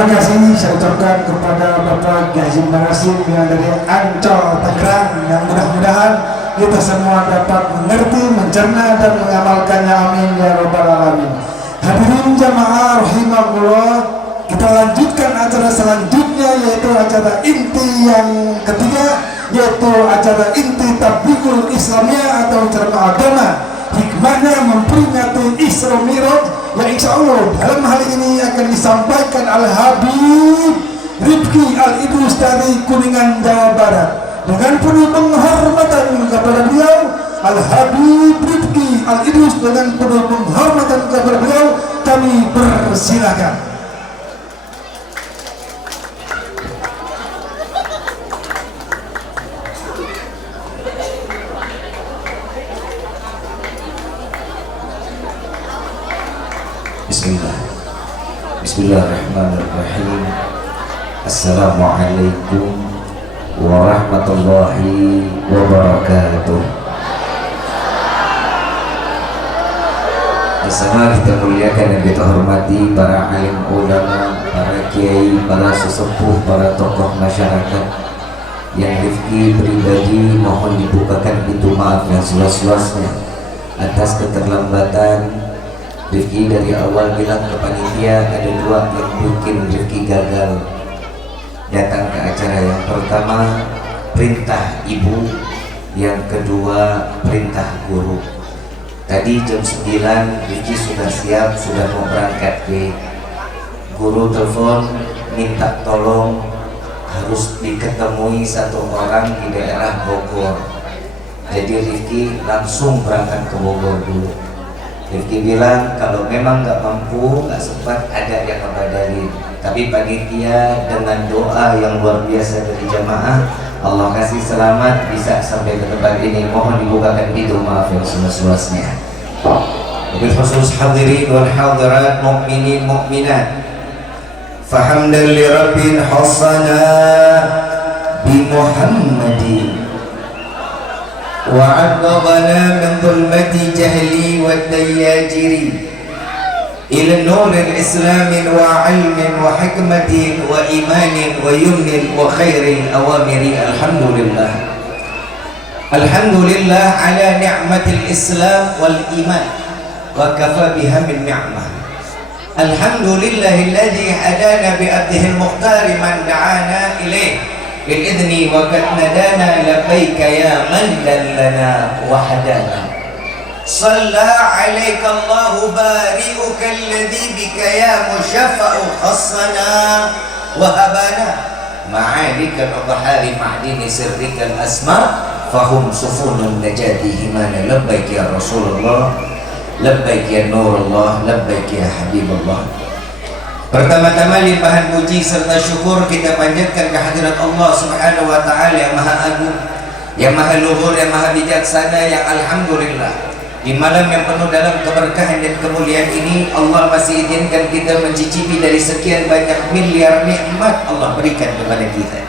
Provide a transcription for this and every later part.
Terima kasih saya ucapkan kepada Bapak Haji Manasim yang dari Ancol, Tangerang, yang mudah-mudahan kita semua dapat mengerti, mencerna dan mengamalkannya. Amin ya rabbal alamin. Hadirin jamaah rahimakumullah, kita lanjutkan acara selanjutnya, yaitu acara inti yang ketiga, yaitu acara inti Tabligul Islamiyah atau ceramah agama. Hikmahnya memperingati Isra Mi'raj yang insya Allah dalam hal ini akan disampaikan Al-Habib Rifki Al-Idrus dari Kuningan, Jawa Barat. Dengan penuh penghormatan kepada beliau, Al-Habib Rifki Al-Idrus, dengan penuh penghormatan kepada beliau, kami persilakan. Bismillahirrahmanirrahim. Assalamualaikum warahmatullahi wabarakatuh. Bersama kita muliakan dan kita hormati para alim ulama, para kiai, para sesepuh, para tokoh masyarakat yang Rifki pribadi mohon dibukakan pintu maaf yang seluas-luasnya atas keterlambatan. Rifki dari awal bilang ke panitia ada dua yang bikin Rifki gagal datang ke acara. Yang pertama perintah ibu, yang kedua perintah guru. Tadi jam 9 Rifki sudah siap, sudah mau berangkat ke guru, telepon minta tolong harus diketemui satu orang di daerah Bogor. Jadi Rifki langsung berangkat ke Bogor dulu. Rifki bilang kalau memang nggak mampu, nggak sempat, ada yang ngebadalin. Tapi panitia dengan doa yang luar biasa dari jamaah, Allah kasih selamat bisa sampai ke tempat ini. Mohon dibukakan pintu maaf yang seluas-luasnya. Wabil khusus hadirin wal hadirat, mu'minin mu'minat, fahamdan li rabbin hasana bi Muhammadin وعرضنا من ظلمة جهلي والدياجر إلى النور الإسلام وعلم وحكمة وإيمان ويمن وخير الأوامر. الحمد لله، الحمد لله على نعمة الإسلام والإيمان وكفى بها من نعمة. الحمد لله الذي هدانا بأبده المختار من دعانا إليه بالإذن وقد ندانا لبيك يا من دلنا وحدانا. صلى عليك الله بارئك الذي بك يا مشفع خصنا وهبانا معالك الأبحار معدن سرك الأسماء فهم سفن النجاة همانا. لبيك يا رسول الله، لبيك يا نور الله، لبيك يا حبيب الله. Pertama-tama limpahan puji serta syukur kita panjatkan kehadirat Allah Subhanahu wa taala yang Maha Agung, yang Maha Luhur, yang Maha Bijaksana, yang alhamdulillah di malam yang penuh dalam keberkahan dan kemuliaan ini Allah masih izinkan kita mencicipi dari sekian banyak miliar nikmat Allah berikan kepada kita.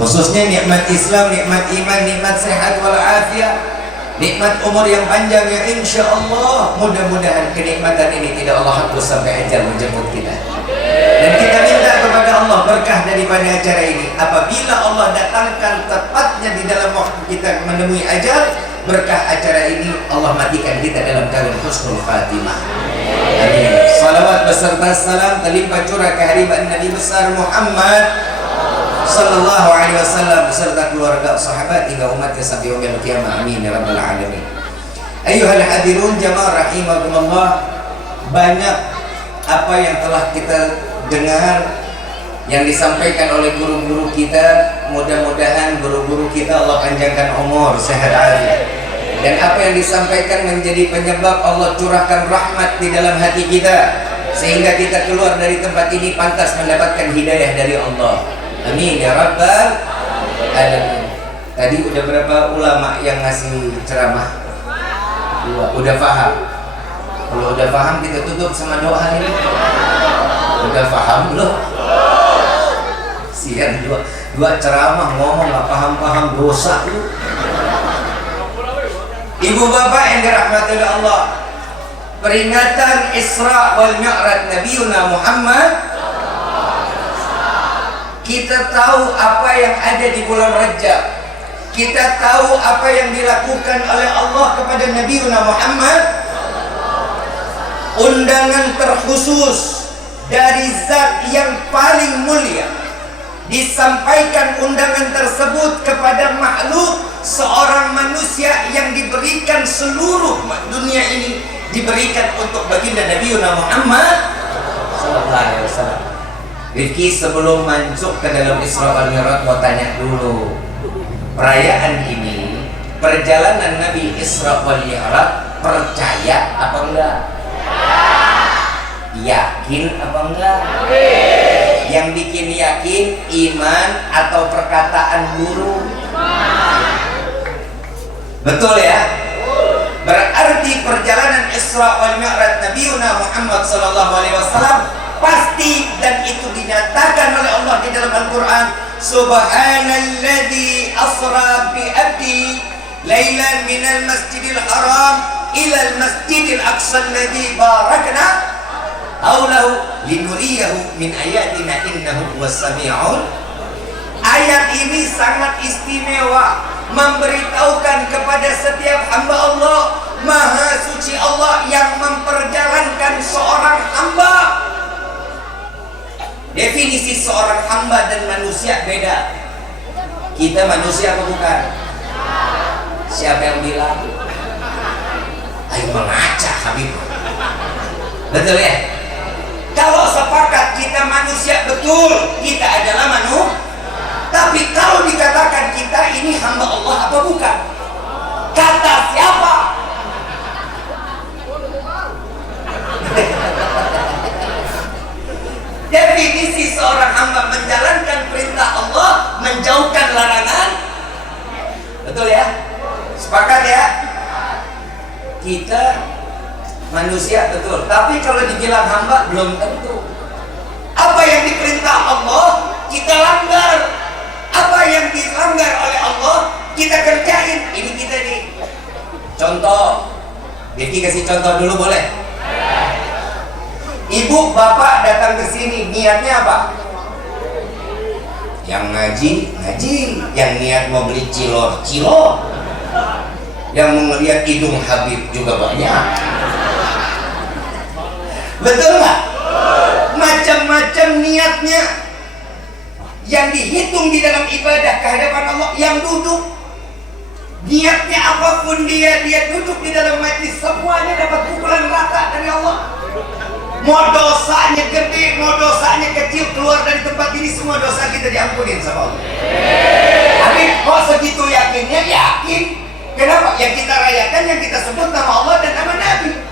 Khususnya nikmat Islam, nikmat iman, nikmat sehat wal afiat, nikmat umur yang panjang yang insya Allah mudah-mudahan kenikmatan ini tidak Allah hapus sampai ajal menjemput kita. Dan kita minta kepada Allah berkah daripada acara ini. Apabila Allah datangkan tepatnya di dalam waktu kita menemui ajal, berkah acara ini Allah matikan kita dalam keadaan husnul khatimah. Amin. Salawat beserta salam terlimpah curah kehadiran Nabi besar Muhammad sallallahu alaihi wasallam beserta keluarga, sahabat hingga umatnya sampai yaumil qiyamah. Amin ya rabbal alamin. Ayyuhal hadirun jamaah rahimakumullah, banyak apa yang telah kita dengar yang disampaikan oleh guru-guru kita. Mudah-mudahan guru-guru kita Allah panjangkan umur, sehat afiat, dan apa yang disampaikan menjadi penyebab Allah curahkan rahmat di dalam hati kita sehingga kita keluar dari tempat ini pantas mendapatkan hidayah dari Allah. Amin ya rabbal alamin. Tadi udah berapa ulama yang ngasih ceramah? Dua. Udah paham? Kalau udah paham kita tutup sama doa ini. Udah paham belum? Sian dua ceramah ngomong nggak paham-paham, dosa lu. Ibu bapak yang dirahmati oleh Allah, peringatan Isra wal Mi'raj Nabiuna Muhammad Kita tahu apa yang ada di bulan Rajab. Kita tahu apa yang dilakukan oleh Allah kepada Nabi Muhammad. Undangan terkhusus dari zat yang paling mulia. Disampaikan undangan tersebut kepada makhluk, seorang manusia yang diberikan seluruh dunia ini, diberikan untuk baginda Nabi Muhammad sallallahu alaihi wasallam. Rifki, sebelum masuk ke dalam Isra wal Mi'raj mau tanya dulu, perayaan ini, perjalanan Nabi Isra wal Mi'raj, percaya apa enggak? Yakin apa enggak? Yang bikin yakin iman atau perkataan guru? Betul ya? Berarti perjalanan Isra wal Mi'raj Nabi Muhammad sallallahu alaihi wasallam pasti, dan itu dinyatakan oleh Allah di dalam Al-Qur'an, subhanalladzi asra bi abdi lailan minal masjidil haram ilal masjidil aqsa alladzi barakna haulahu linuriyahu min ayatina innahu was-sami'un. Ayat ini sangat istimewa, memberitahukan kepada setiap hamba Allah, Maha Suci Allah yang memperjalankan seorang hamba. Definisi seorang hamba dan manusia beda. Kita manusia apa bukan? Siapa yang bilang? Ayo mengaca Habib. Betul ya? Kalau sepakat kita manusia, betul, kita adalah manusia. Tapi kalau dikatakan kita ini hamba Allah apa bukan? Kata siapa? Definisi seorang hamba menjalankan perintah Allah, menjauhkan larangan. Betul ya? Sepakat ya? Kita manusia, betul. Tapi kalau dibilang hamba belum tentu. Apa yang diperintah Allah kita langgar. Apa yang dilanggar oleh Allah kita kerjain. Ini kita nih. Contoh. Deki kasih contoh dulu boleh? Ibu bapak datang ke sini, niatnya apa? Yang ngaji, ngaji. Yang niat mau beli cilor, cilor. Yang mau ngeliat hidung Habib juga banyak. Betul nggak? Macam-macam niatnya. Yang dihitung di dalam ibadah kehadapan Allah, yang duduk niatnya apapun dia duduk di dalam majlis, semuanya dapat pukulan rata dari Allah. Mau dosanya gede, mau dosanya kecil, keluar dari tempat ini semua dosa kita diampunin sama Allah. Tapi kok segitu yakinnya? Yakin. Kenapa? Yang kita rayakan, yang kita sebut nama Allah dan nama Nabi.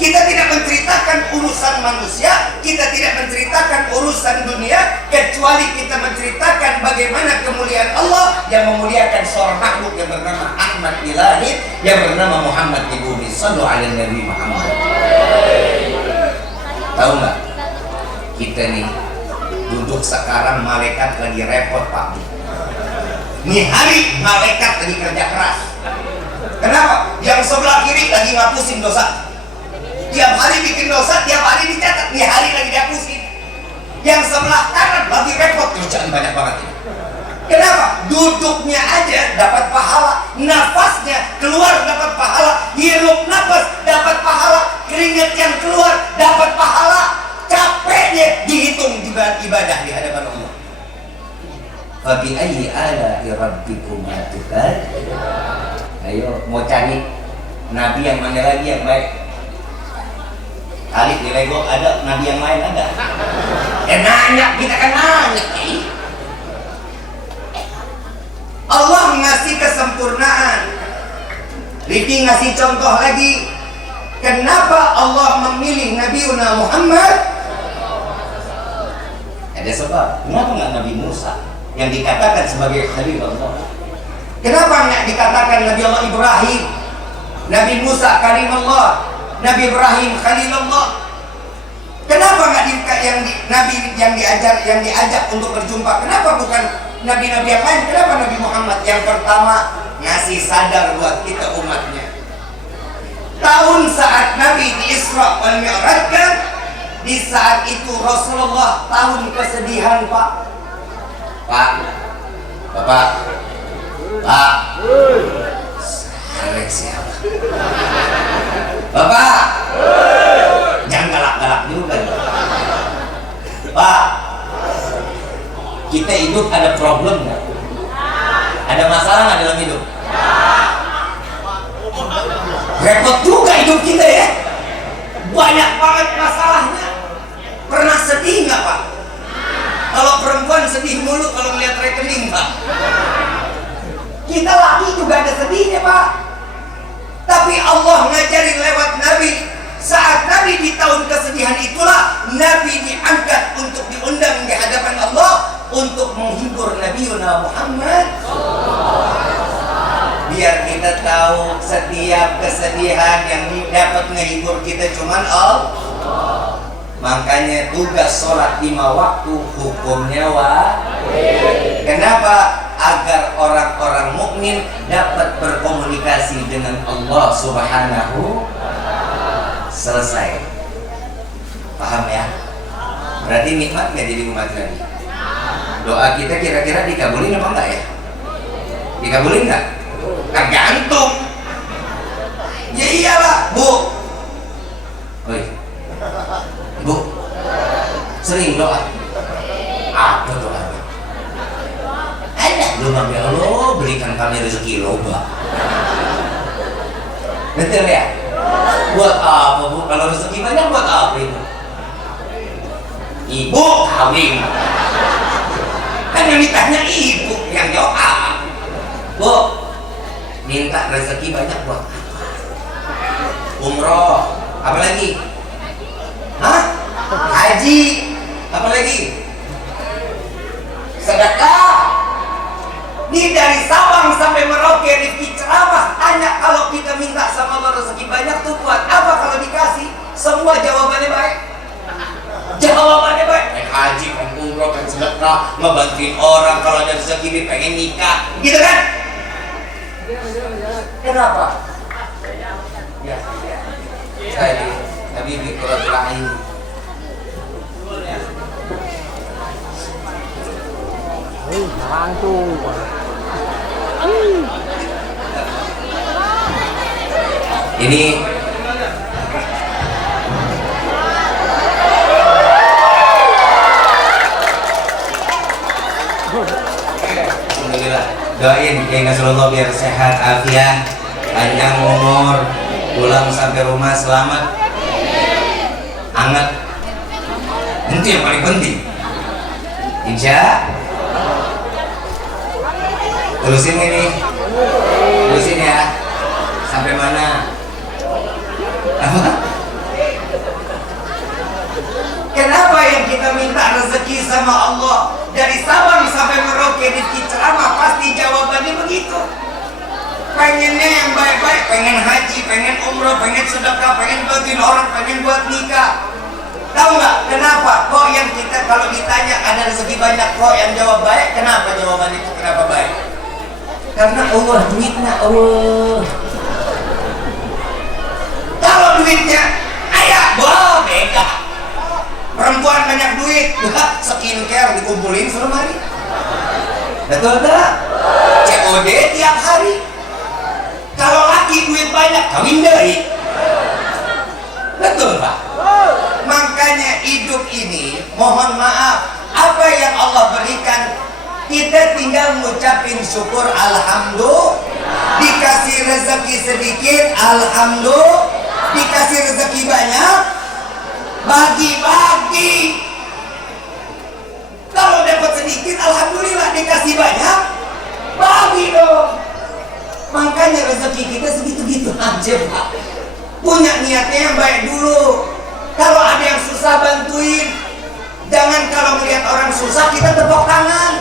Kita tidak menceritakan urusan manusia, kita tidak menceritakan urusan dunia, kecuali kita menceritakan bagaimana kemuliaan Allah yang memuliakan seorang makhluk yang bernama Ahmad di langit, yang bernama Muhammad di bumi. Sallu ala Nabi Muhammad. Tahu nggak? Kita nih duduk sekarang, malaikat lagi repot Pak. Nih hari malaikat lagi kerja keras. Kenapa? Yang sebelah kiri lagi ngapusin dosa. Tiap hari bikin dosa, tiap hari dicatat. Nih hari lagi dihapusin. Yang sebelah kanan lagi repot, kerjaan banyak banget ini. Kenapa? Duduknya aja dapat pahala, nafasnya keluar dapat pahala, hirup nafas dapat pahala, keringat yang keluar dapat pahala, capeknya dihitung juga ibadah di hadapan Allah. Fabi ayyi ala'i rabbikuma tukadzibun. Ayo mau cari nabi yang mana lagi yang baik? Kali di Lego ada nabi yang lain ada? Nanya, kita kan nanya. Allah ngasih kesempurnaan. Rifki ngasih contoh lagi. Kenapa Allah memilih Nabi Muhammad? Ada sebab. Kenapa nggak Nabi Musa yang dikatakan sebagai Khalilullah? Kenapa nggak dikatakan Nabi Allah Ibrahim, Nabi Musa Kalimullah, Nabi Ibrahim Khalilullah? Kenapa nggak Nabi yang diajak untuk berjumpa? Kenapa bukan Nabi-Nabi yang lain? Kenapa Nabi Muhammad yang pertama ngasih sadar buat kita umatnya? Tahun saat Nabi di Isra wal Mi'raj kan, di saat itu Rasulullah tahun kesedihan Pak. Pak, Bapak, Pak, sarek siapa? Bapak, jangan galak-galak juga. Pak, kita hidup ada problem nggak? Ada masalah nggak dalam hidup? Repot juga hidup kita ya. Banyak banget masalahnya. Pernah sedih nggak Pak? Kalau perempuan sedih mulu kalau melihat rekening Pak. Kita laki juga ada sedihnya Pak. Tapi Allah ngajarin lewat Nabi. Saat Nabi di tahun kesedihan itulah Nabi diangkat untuk diundang di hadapan Allah untuk menghibur Nabi Muhammad. Biar kita tahu setiap kesedihan yang dapat menghibur kita cuman Allah. Makanya tugas sholat 5 waktu hukumnya wajib. Kenapa? Agar orang-orang mukmin dapat berkomunikasi dengan Allah Subhanahu. Selesai. Paham ya? Berarti nikmat nggak jadi umat Nabi? Doa kita kira-kira dikabulin apa enggak ya? Dikabulin nggak? Tergantung. Ya iyalah, Bu. Oi, Bu, sering doa. Apa doanya? Ada doa ya Allah, berikan kami rezeki loba. Betul ya? Buat apa Bu? Kalau rezeki banyak buat apa itu? Ibu kawin. Kan yang ditanya ibu, yang jawab apa? Bu, minta rezeki banyak buat apa? Umroh, apa lagi? Hah? Haji, apa lagi? Sedekah. Ini dari Sabang sampai Merauke Rifki ceramah tanya kalau kita minta sama Allah rezeki banyak tuh buat apa? Kalau dikasih semua jawabannya baik. Jawabannya baik. Pengen haji, pengen umroh, pengen sedekah, ngebantuin orang, kalau ada rezeki dia pengen nikah, gitu kan? Kenapa? Ya, saya Habibie Qurratul Ain. Ini alhamdulillah, doain Kiai Nasrullah biar sehat afiat, panjang umur, pulang sampai rumah selamat, hangat. Itu yang paling penting. Insya terusin ini, terusin ya. Sampai mana? Apa? Kenapa yang kita minta rezeki sama Allah dari Sabang sampai Merauke Rifki ceramah pasti jawabannya begitu. Pengennya yang baik-baik, pengen haji, pengen umroh, pengen sedekah, pengen bantuin orang, pengen buat nikah. Tahu nggak kenapa? Kok yang kita kalau ditanya ada rezeki banyak kok yang jawab baik? Kenapa jawabannya itu kenapa baik? Karena Allah duitnya Allah. Kalau duitnya ayah, wah beda. Perempuan banyak duit, skincare dikumpulin selama hari. Betul tak? COD tiap hari. Kalau laki duit banyak, kawin deui. Betul Pak? Makanya hidup ini, mohon maaf, apa yang Allah berikan, kita tinggal ngucapin syukur alhamdulillah. Dikasih rezeki sedikit, alhamdulillah. Dikasih rezeki banyak, bagi-bagi. Kalau dapat sedikit, alhamdulillah. Dikasih banyak, bagi dong. Makanya rezeki kita segitu-gitu aja Pak. Punya niatnya yang baik dulu. Kalau ada yang susah bantuin. Jangan kalau melihat orang susah kita tepuk tangan.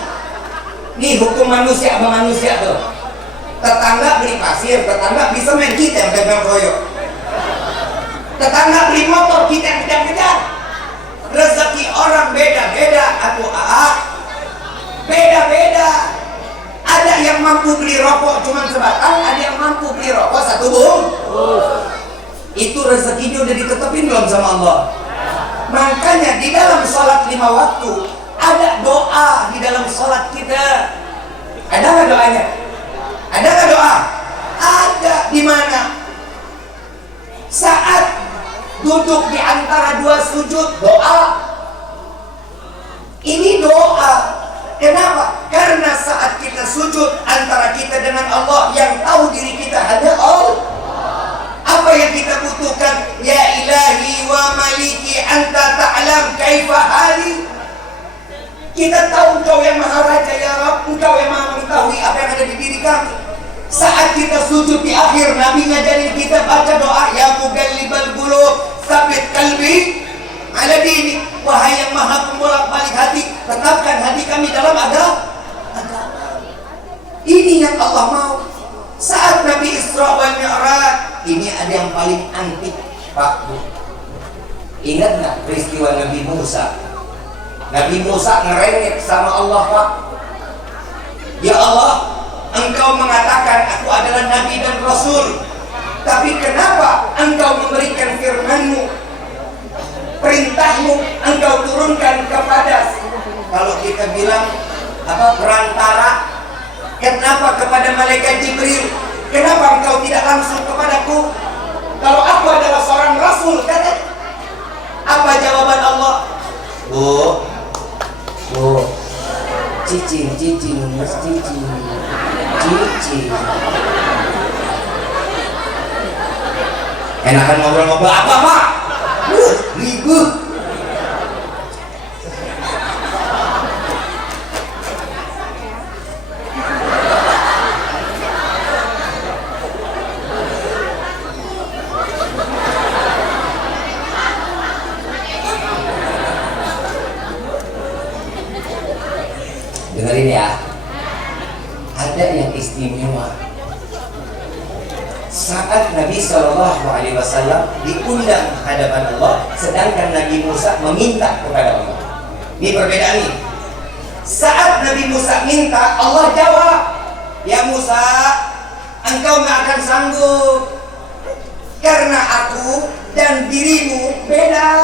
Nih hukum manusia sama manusia tuh. Tetangga beli pasir, tetangga beli semen, kita yang pegang koyok. Tetangga beli motor, kita yang kejar-kejar. Rezeki orang beda-beda, atau beda-beda. Ada yang mampu beli rokok cuma sebatang, ada yang mampu beli rokok 1 bungkus. Itu rezekinya udah ditetepin belum sama Allah? Makanya di dalam sholat 5 waktu ada doa doa di dalam sholat kita. Ada nggak doanya? Ada nggak doa? Ada. Di mana? Saat duduk di antara dua sujud, doa. Ini doa. Kenapa? Karena saat kita sujud antara kita dengan Allah, yang tahu diri kita hanya Allah. Apa yang kita butuhkan? Ya ilahi wa maliki anta ta'lam kaifa hali. Kita tahu Engkau yang maha raja ya Rabb, Engkau yang maha mengetahui apa yang ada di diri kami. Saat kita sujud di akhir, Nabi ngajarin kita baca doa, ya mugallibal qulub tsabit qalbi ala dini. Wahai yang maha pembolak-balik hati, tetapkan hati kami dalam agama. Ini yang Allah mau. Saat Nabi Isra wal Mi'raj, ini ada yang paling antik, Pak Bu. Ingat nggak peristiwa Nabi Musa? Nabi Musa ngerengek sama Allah, Pak. Ya Allah, Engkau mengatakan aku adalah Nabi dan Rasul, tapi kenapa Engkau memberikan firman-Mu, perintah-Mu Engkau turunkan kepada, kalau kita bilang apa, perantara? Kenapa kepada malaikat Jibril? Kenapa Engkau tidak langsung kepadaku? Kalau aku adalah seorang Rasul, kata. Apa jawaban Allah? Bu, cicing, mas cicing. Enakan ngobrol-ngobrol apa, Pak? Ribut. Dengerin ya, ada yang istimewa. Saat Nabi Shallallahu Alaihi Wasallam diundang hadapan Allah, sedangkan Nabi Musa meminta kepada Allah. Ini perbedaan nih. Saat Nabi Musa minta, Allah jawab, ya Musa, engkau nggak akan sanggup karena aku dan dirimu beda.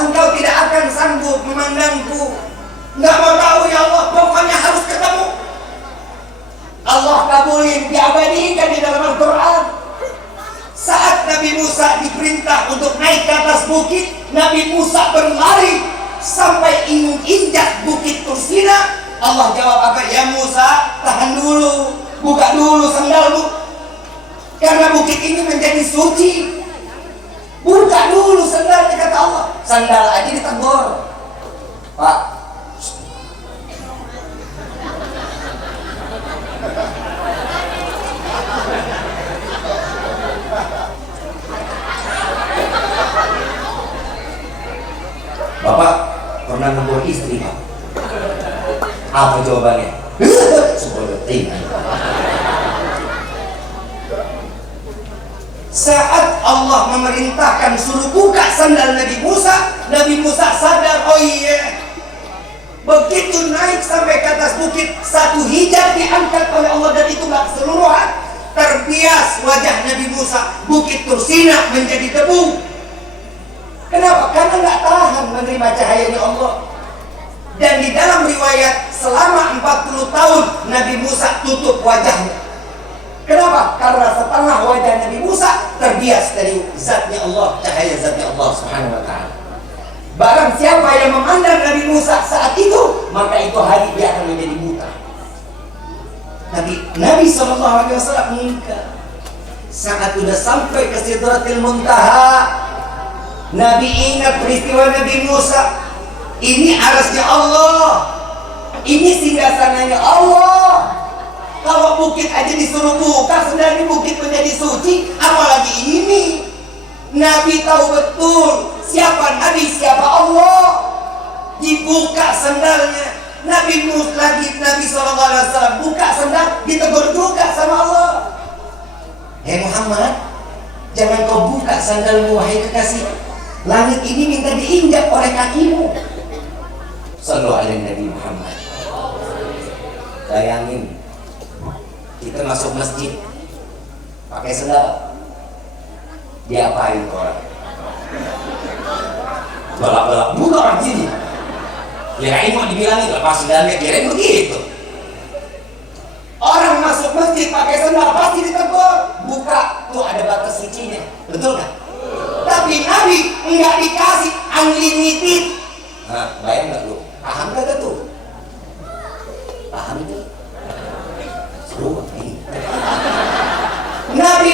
Engkau tidak akan sanggup memandangku. Nggak mau tahu ya Allah, pokoknya harus ketemu. Allah kabulin, diabadikan di dalam Al-Quran. Saat Nabi Musa diperintah untuk naik ke atas bukit, Nabi Musa berlari sampai injak bukit Tursina. Allah jawab apa? Ya Musa, tahan dulu, buka dulu sandalmu, karena bukit ini menjadi suci. Buka dulu sandalnya, kata Allah. Sandal aja ditegur, Pak. Bapak pernah negur istri, Pak? Apa jawabannya? Seperti saat Allah memerintahkan suruh buka sandal Nabi Musa sadar, oh iya. Begitu naik sampai ke atas bukit, satu hijab diangkat oleh Allah, dan itu gak keseluruhan. Terbias wajah Nabi Musa, bukit Tursina menjadi debu. Kenapa? Karena nggak tahan menerima cahayanya Allah. Dan di dalam riwayat selama 40 tahun Nabi Musa tutup wajahnya. Kenapa? Karena setengah wajah Nabi Musa terbias dari zatnya Allah, cahaya zatnya Allah Subhanahu wa ta'ala. Barang siapa yang memandang Nabi Musa saat itu, maka itu hari dia akan menjadi buta. Tapi Nabi SAW meninggal. Saat sudah sampai ke Sidratil Muntaha, Nabi ingat peristiwa Nabi Musa. Ini arasnya Allah, ini singgasananya Allah. Kalau bukit aja disuruh buka, sebenarnya bukit menjadi suci, apalagi ini. Nabi tahu betul siapa Nabi, siapa Allah. Dibuka sendalnya. Nabi SAW buka sendal, ditegur juga sama Allah. Hei Muhammad, jangan kau buka sandalmu, wahai kekasih. Langit ini minta diinjak oleh kakimu. Sallu alaihi Nabi Muhammad. Bayangin, kita masuk masjid pakai sandal, diapain orang? Balak-balak buka orang sini. Kirain mau dibilangin lepas sendalnya, kirain begitu. Orang masuk masjid pakai sendal pasti ditegur. Buka, tuh ada batas sucinya. Betul kan? Tapi Nabi nggak dikasih unlimited. Nah, bayang nggak lu? Paham gak tuh? Paham itu? Seru ini. Nabi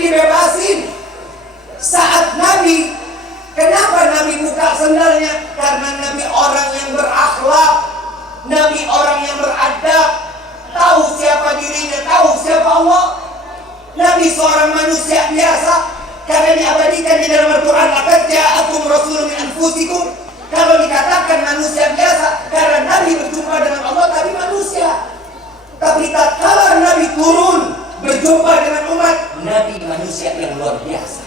dibebasin. Saat Nabi, kenapa Nabi buka sendalnya? Karena Nabi orang yang berakhlak, Nabi orang yang beradab, tahu siapa dirinya, tahu siapa Allah. Nabi seorang manusia biasa, karena diabadikan di dalam Al-Quran, laqad ja'akum rasulun min anfusikum. Kalau dikatakan manusia biasa, karena Nabi berjumpa dengan Allah, tapi manusia. Tapi tatkala Nabi turun berjumpa dengan umat, Nabi manusia yang luar biasa.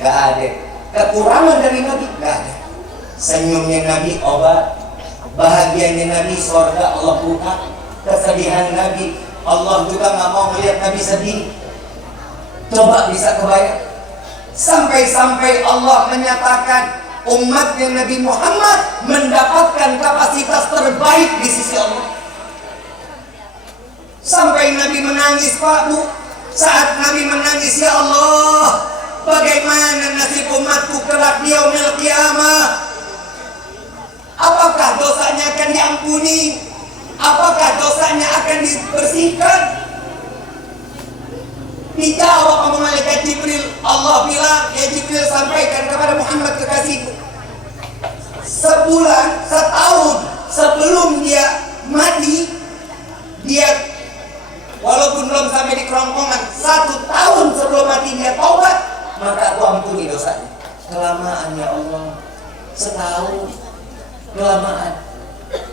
Gak ada kekurangan dari Nabi, gak ada. Senyumnya Nabi obat, bahagianya Nabi surga Allah buka, kesedihan Nabi Allah juga gak mau melihat Nabi sedih. Coba bisa kebayang, sampai-sampai Allah menyatakan umatnya Nabi Muhammad mendapatkan kapasitas terbaik di sisi Allah. Sampai Nabi menangis, Pak Bu. Saat Nabi menangis, ya Allah, bagaimana nasib umatku kelak di yaumil qiyamah? Apakah dosanya akan diampuni? Apakah dosanya akan dibersihkan? Dijawab sama malaikat Jibril. Allah bilang, ya Jibril sampaikan kepada Muhammad kekasihku, setahun sebelum dia mati, dia walaupun belum sampai di kerongkongan, 1 tahun sebelum mati dia taubat, maka aku ampuni dosanya. Kelamaan ya Allah, setahun, kelamaan.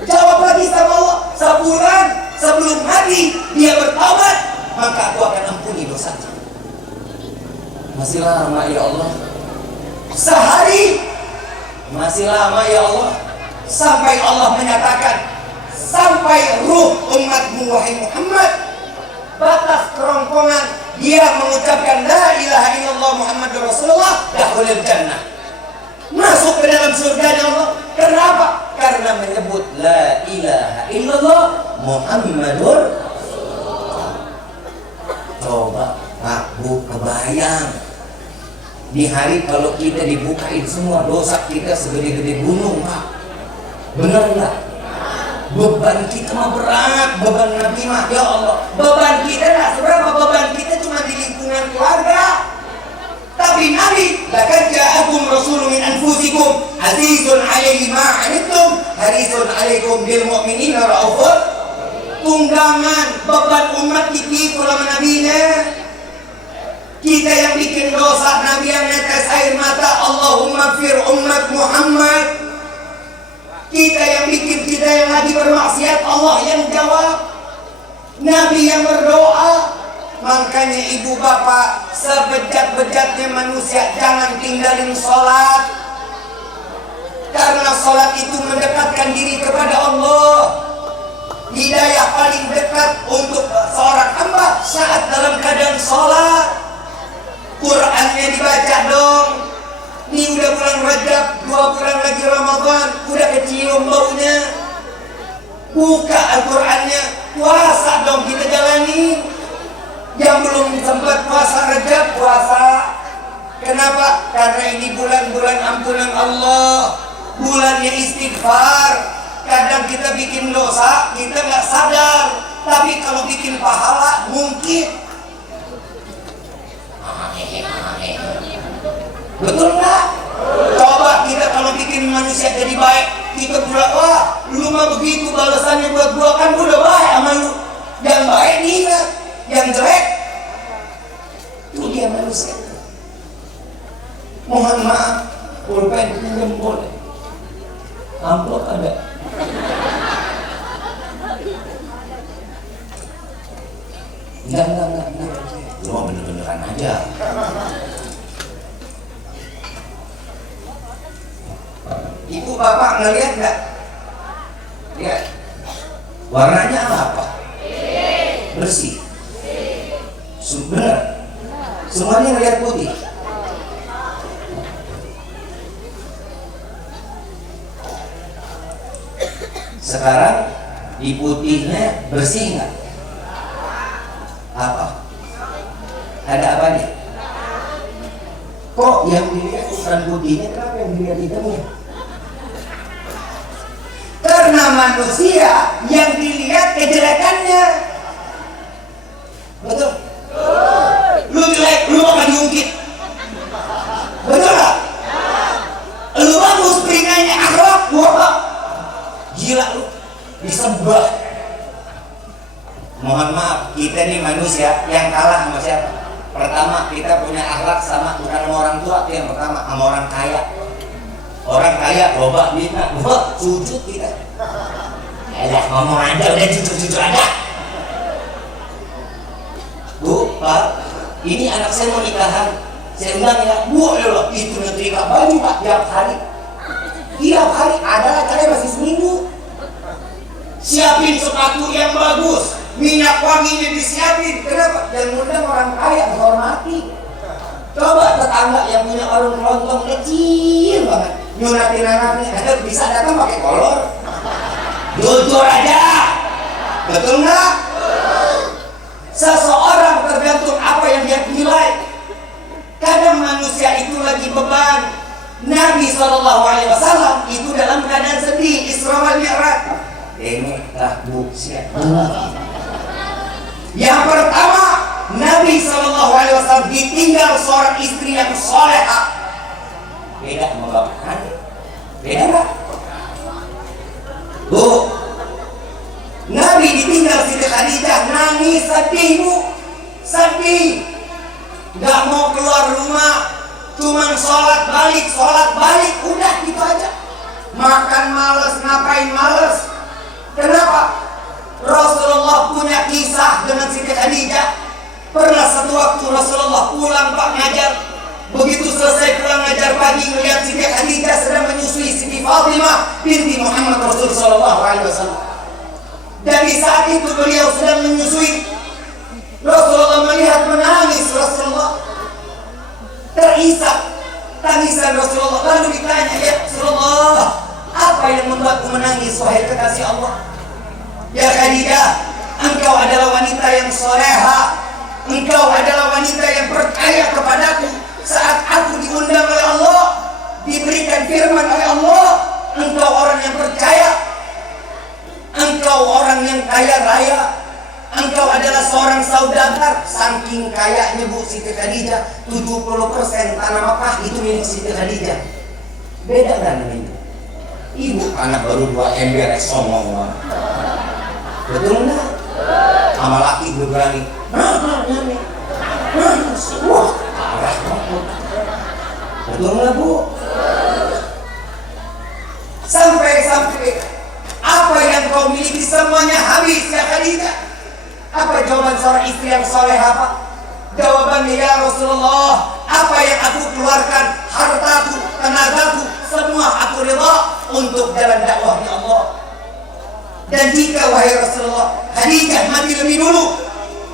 Jawab lagi sama Allah, sebulan sebelum mati dia bertaubat, maka aku akan ampuni dosanya. Masih lama ya Allah. Sehari masih lama ya Allah. Sampai Allah menyatakan, sampai ruh umatmu wahai Muhammad, batas kerongkongan dia mengucapkan la ilaha illallah Muhammadur Rasulullah, dahulil jannah, masuk ke dalam surganya Allah. Kenapa? Karena menyebut la ilaha illallah Muhammadur Rasulullah. Coba Pak Bu kebayang, di hari kalau kita dibukain semua dosa kita segede-gede gunung, Pak, bener nggak? Beban kita mah berat, beban Nabi mah ya Allah, beban kita nggak seberapa, beban kita cuma di lingkungan keluarga. Tapi Nabi, laqad ja'akum rasulun min anfusikum azizun 'alaihi ma 'anittum harisun 'alaikum bil mu'minina raufur. Tunggangan beban umat dipikul sama nabinya. Kita yang bikin dosa, Nabi yang netes air mata, Allahumma fir ummat Muhammad. Kita yang bikin, kita yang lagi bermaksiat, Allah yang jawab, Nabi yang berdoa. Makanya ibu bapak, sebejat-bejatnya manusia jangan tinggalin sholat, karena sholat itu mendekatkan diri kepada Allah. Hidayah paling dekat untuk seorang hamba saat dalam keadaan sholat. Qurannya dibaca dong. Ini udah bulan Rajab, 2 bulan lagi Ramadan, udah kecium baunya. Buka Al-Qurannya, puasa dong kita jalani. Yang belum sempat puasa Rajab, puasa. Kenapa? Karena ini bulan-bulan ampunan Allah, bulannya istighfar. Kadang kita bikin dosa, kita nggak sadar. Tapi kalau bikin pahala, mungkin. Betul nggak? Coba kita kalau bikin manusia jadi baik, kita pula, wah lu mah begitu balasannya buat gua, kan gua udah baik sama lu. Yang baik nih, yang jelek itu dia manusia. Mohon maaf, pulpen pinjam boleh, amplop ada. Enggak, lu mah bener-beneran aja. Ibu bapak ngelihat nggak? Lihat, warnanya apa? Bersih. Benar. Semuanya ngelihat putih. Sekarang di putihnya bersih nggak? Apa? Ada apa nih? Kok yang dilihat bukan putihnya, kenapa yang dilihat hitamnya? Karena manusia yang dilihat kejelekannya. Betul? Lu jelek, lu bakal diungkit. Betul gak? Lu bagus, peringainya akhlak, wah, gila lu, disembah. Mohon maaf, kita nih manusia yang kalah sama siapa? Pertama, kita punya akhlak sama bukan sama orang tua, itu yang pertama, sama orang kaya. Orang kaya loba duitnya, wah, sujud kita. Alah, ngomong aja udah jujur-jujur aja. Bu, Pak, ini anak saya mau nikahan. Saya undang ya, bu, ya itu nyetrika baju Pak tiap hari. Tiap hari ada acaranya masih seminggu. Siapin sepatu yang bagus, minyak wanginya disiapin. Kenapa? Yang ngundang orang kaya dihormati. Coba tetangga yang punya warung kelontong kecil banget, nyunatin anaknya, bisa datang pakai kolor. Jujur aja, betul nggak? Seseorang tergantung apa yang dia nilai. Kadang manusia itu lagi beban. Nabi SAW itu dalam keadaan sedih, Isra wal Mi'raj. Ini bu siapa? Yang pertama, Nabi SAW ditinggal seorang istri yang soleha. Beda sama bapak kan? Beda nggak? Bu, Nabi ditinggal Siti Khadijah, nangis sedih bu, sedih. Gak mau keluar rumah, cuman sholat balik, udah gitu aja. Makan males, ngapain males. Kenapa? Rasulullah punya kisah dengan Siti Khadijah. Pernah satu waktu Rasulullah pulang Pak ngajar. Begitu selesai pulang ngajar pagi, melihat Siti Khadijah sedang menyusui Siti Fatimah binti Muhammad Rasul SAW. Dan di saat itu beliau sedang menyusui. Rasulullah melihat, menangis Rasulullah, terisak tangisan Rasulullah. Lalu ditanya, ya Rasulullah, apa yang membuatku menangis wahai kekasih Allah? Ya Khadijah, engkau adalah wanita yang soleha, engkau adalah wanita yang percaya kepadaku. Saat aku diundang oleh Allah, diberikan firman oleh Allah, engkau orang yang percaya, engkau orang yang kaya raya, engkau adalah seorang saudagar. Saking kayanya Bu Siti Khadijah, 70% tanah Makkah itu milik Siti Khadijah. Beda kan ini? Ibu anak baru 2 ember somong. Betul nggak? Sama laki gue berani. Wah, parah banget. Betul nggak Bu? Sampai apa yang kau miliki semuanya habis ya Khadijah. Apa jawaban seorang istri yang soleh apa? Jawabannya, ya Rasulullah, apa yang aku keluarkan, hartaku, tenagaku, semua aku rida untuk jalan dakwahnya Allah. Dan jika wahai Rasulullah, Khadijah mati lebih dulu,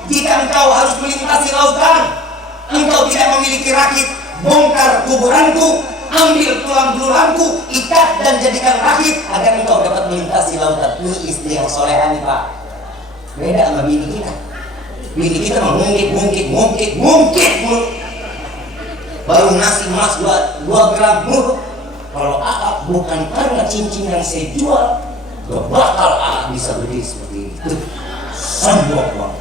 jika engkau harus melintasi lautan, engkau tidak memiliki rakit, bongkar kuburanku, ambil tulang belulanku, ikat dan jadikan rakit agar engkau dapat melintasi lautan. Ini istri yang soleha nih Pak. Beda sama bini kita. Bini kita mengungkit mulu. Baru nasi emas 2 gram mulu. Kalau Aak bukan karena cincin yang saya jual, gak bakal Aak bisa berdiri seperti itu. Sombong banget.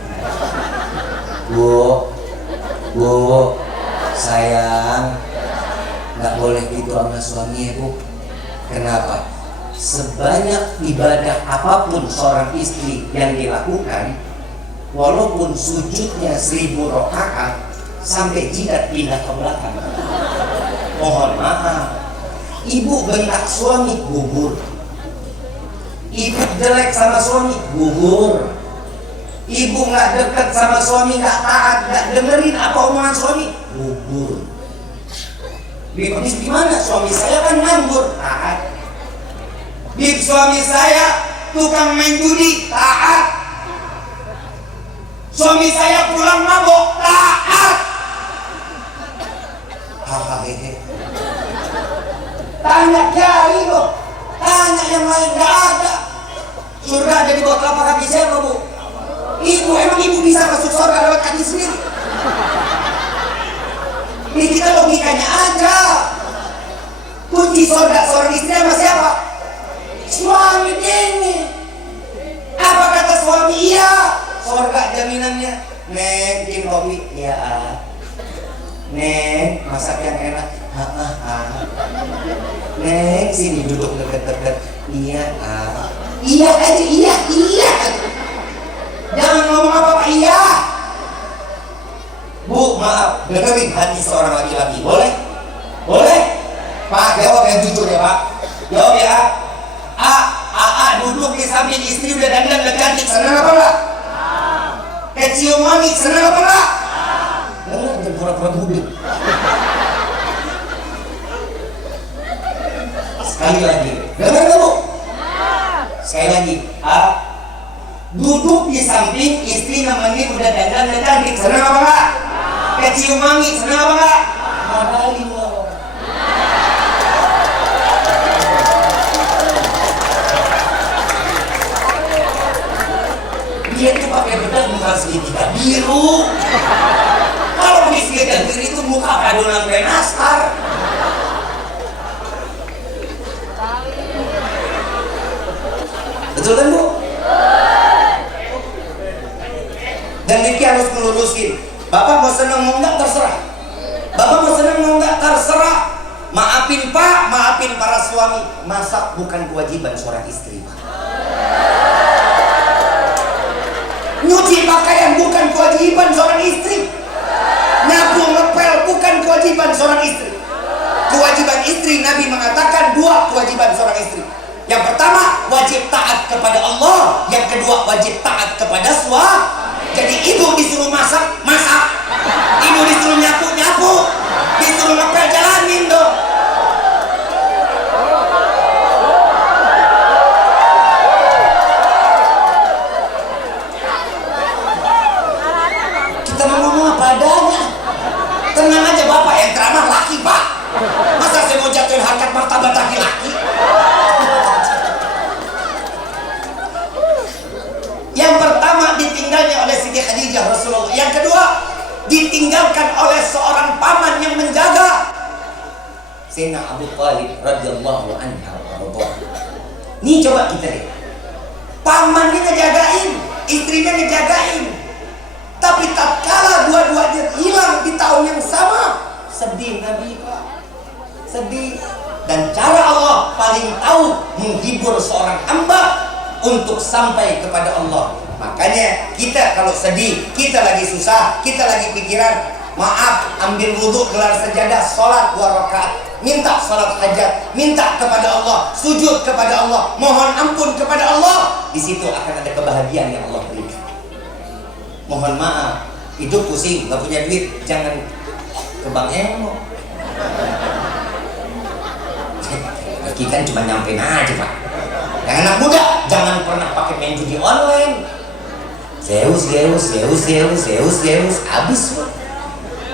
Bu, sayang, gak boleh gitu sama suami Bu. Kenapa? Sebanyak ibadah apapun seorang istri yang dilakukan, walaupun sujudnya 1000 rakaat, sampai jidat pindah ke belakang, mohon maaf, ibu bentak suami, gugur. Ibu jelek sama suami, gugur. Ibu gak dekat sama suami, gak taat, gak dengerin apa omongan suami, gugur. Di mana? Suami saya kan nganggur, taat. Di suami saya tukang main judi, taat. Suami saya pulang mabok, taat. Hahaha. Tanya kiai loh, tanya yang lain, gak ada. Surga ada di bawah telapak kaki siapa, Bu? Ibu. Emang ibu bisa masuk surga lewat kaki sendiri? Ini kita logikanya aja. Kunci surga seorang istri sama siapa? Suami ini. Apa kata suami? Iya. Surga jaminannya. Neng, bikin kopi. Iya. Neng, masak yang enak. Neng, sini duduk deket-deket. Iya. Iya aja, iya. Jangan ngomong apa-apa, iya. Bu, maaf, dengerin hati seorang laki-laki. Boleh? Boleh? Pak, jawab yang jujur ya, Pak. Jawab ya. Duduk di samping istri udah dandan, udah cantik, senang apa enggak? Kecium wangi, senang apa enggak? Jangan pura-pura budek. Sekali lagi, dengar nggak, Bu? Sekali lagi. Duduk di samping istri nemenin udah dandan, udah cantik, senang apa enggak? Kecium wangi, senang apa enggak? Modalin lo. Dia tuh pakai bedak bukan segitiga biru. Kalau pakai segitiga biru itu muka adonan kue nastar. Betul kan, Bu? Dan Niki harus melurusin. Bapak mau seneng mau enggak terserah. Bapak mau seneng mau enggak terserah. Maafin Pak, maafin para suami. Masak bukan kewajiban seorang istri, Pak. Nyuci pakaian bukan kewajiban seorang istri. Nyapu ngepel bukan kewajiban seorang istri. Kewajiban istri, Nabi mengatakan 2 kewajiban seorang istri. Yang pertama, wajib taat kepada Allah. Yang kedua, wajib taat kepada suami. Jadi ibu disuruh masak, masak. Ibu disuruh nyapu, nyapu. Disuruh ngepel, jalanin dong. Kita mau ngomong apa adanya. Tenang aja, Bapak yang ceramah laki, Pak. Masa saya mau jatuhin harkat martabat laki-laki? Yang pertama, ditinggalnya oleh Siti Khadijah Rasulullah. Yang kedua, ditinggalkan oleh seorang paman yang menjaga. Sayyidina Abu Thalib radhiyallahu anhu. Nih coba kita lihat. Pamannya ngejagain, istrinya ngejagain. Tapi tatkala dua-duanya hilang di tahun yang sama, sedih Nabi, Pak. Sedih. Dan cara Allah paling tahu menghibur seorang hamba untuk sampai kepada Allah. Makanya kita kalau sedih, kita lagi susah, kita lagi pikiran, maaf, ambil wudhu, gelar sejadah, sholat 2 rakaat, minta sholat hajat, minta kepada Allah, sujud kepada Allah, mohon ampun kepada Allah. Di situ akan ada kebahagiaan yang Allah berikan. Mohon maaf, hidup pusing, gak punya duit, jangan ke Bang Emo. Rezeki kan cuma nyampein aja, Pak. Yang anak muda, jangan pernah pakai main judi online. Zeus, habis.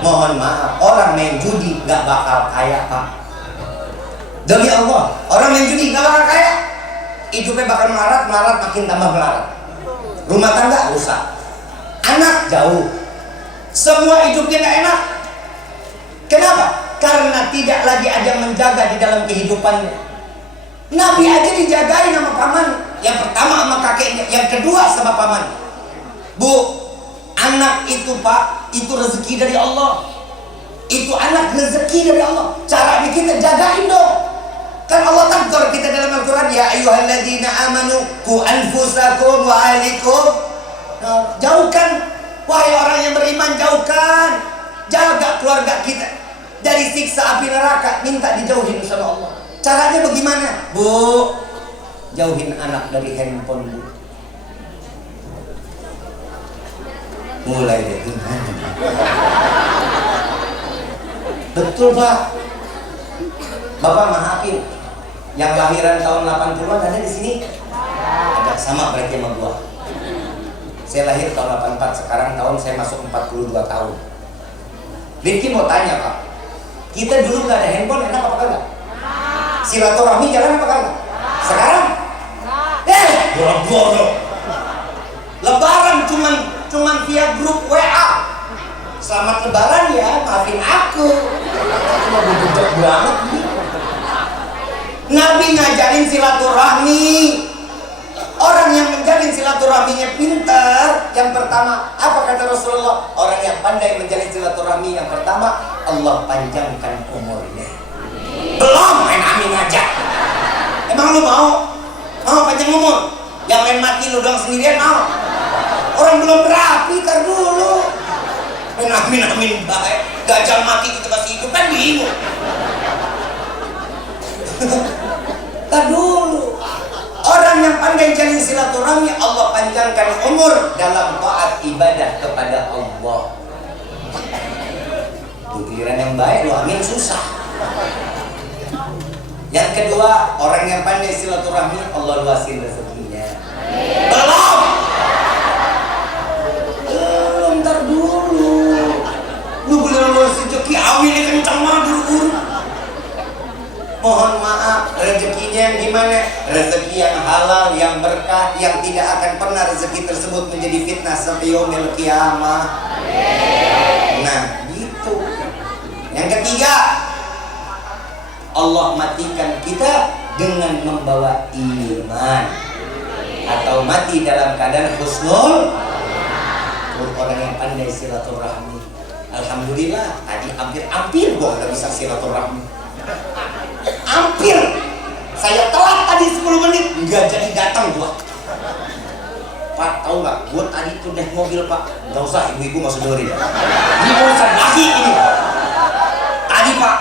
Mohon maaf, orang main judi gak bakal kaya, Pak. Demi Allah, orang main judi gak bakal kaya. Hidupnya bakal melarat, makin tambah melarat. Rumah tangga rusak, anak jauh, semua hidupnya gak enak. Kenapa? Karena tidak lagi ada menjaga di dalam kehidupannya. Nabi aja dijagain sama paman. Yang pertama sama kakeknya, yang kedua sama paman. Bu, anak itu, Pak, itu rezeki dari Allah. Itu anak rezeki dari Allah. Caranya kita jagain dong. Kan Allah takdir kita dalam Al-Quran, ya ayyuhalladzina amanu qu anfusakum wa ahlikum. Jauhkan, wahai orang yang beriman, jauhkan, jaga keluarga kita dari siksa api neraka. Minta dijauhin sama Allah. Caranya bagaimana? Bu, jauhin anak dari handphone, Bu. Mulai deh. Betul, Pak. Bapak maafin. Yang lahiran tahun 80-an ada di sini? Ada, sama berarti sama gua. Saya lahir tahun 84, sekarang tahun saya masuk 42 tahun. Rifki mau tanya, Pak. Kita dulu nggak ada handphone, enak apa kagak? Silaturahmi jalan apa kagak? Sekarang? bodoh. Lebaran cuman via grup WA. Selamat lebaran ya, maafin aku. Cuma bebek banget nih. Nabi ngajarin silaturahmi. Orang yang menjalin silaturahminya pintar. Yang pertama, apa kata Rasulullah? Orang yang pandai menjalin silaturahmi yang pertama, Allah panjangkan umurnya. Belum main amin aja. Emang lu mau? Mau panjang umur? Yang main mati lu doang sendirian mau? Orang belum berapi, tar dulu. Main amin baik. Gajah mati kita masih hidup kan bingung. Tar dulu. Orang yang pandai jalin silaturahmi Allah panjangkan umur dalam taat ibadah kepada Allah. Giliran yang baik lu amin susah. Yang kedua, orang yang pandai silaturahmi Allah luasin rezekinya. Belum, ntar dulu. Lu boleh luas rezeki aminnya kencang banget buru-buru. Mohon maaf, rezekinya yang gimana? Rezeki yang halal, yang berkah, yang tidak akan pernah rezeki tersebut menjadi fitnah sampai yaumil qiyamah. Nah, gitu. Yang ketiga, Allah matikan kita dengan membawa iman atau mati dalam keadaan husnul. Orang yang pandai silaturahmi. Alhamdulillah, tadi hampir gua gak bisa silaturahmi. Hampir saya telat tadi 10 menit nggak jadi datang gua. Pak, tahu nggak? Gua tadi tuh naik mobil Pak. Nggak usah, ibu-ibu nggak usah dengerin. Ini urusan lagi ini. Tadi Pak,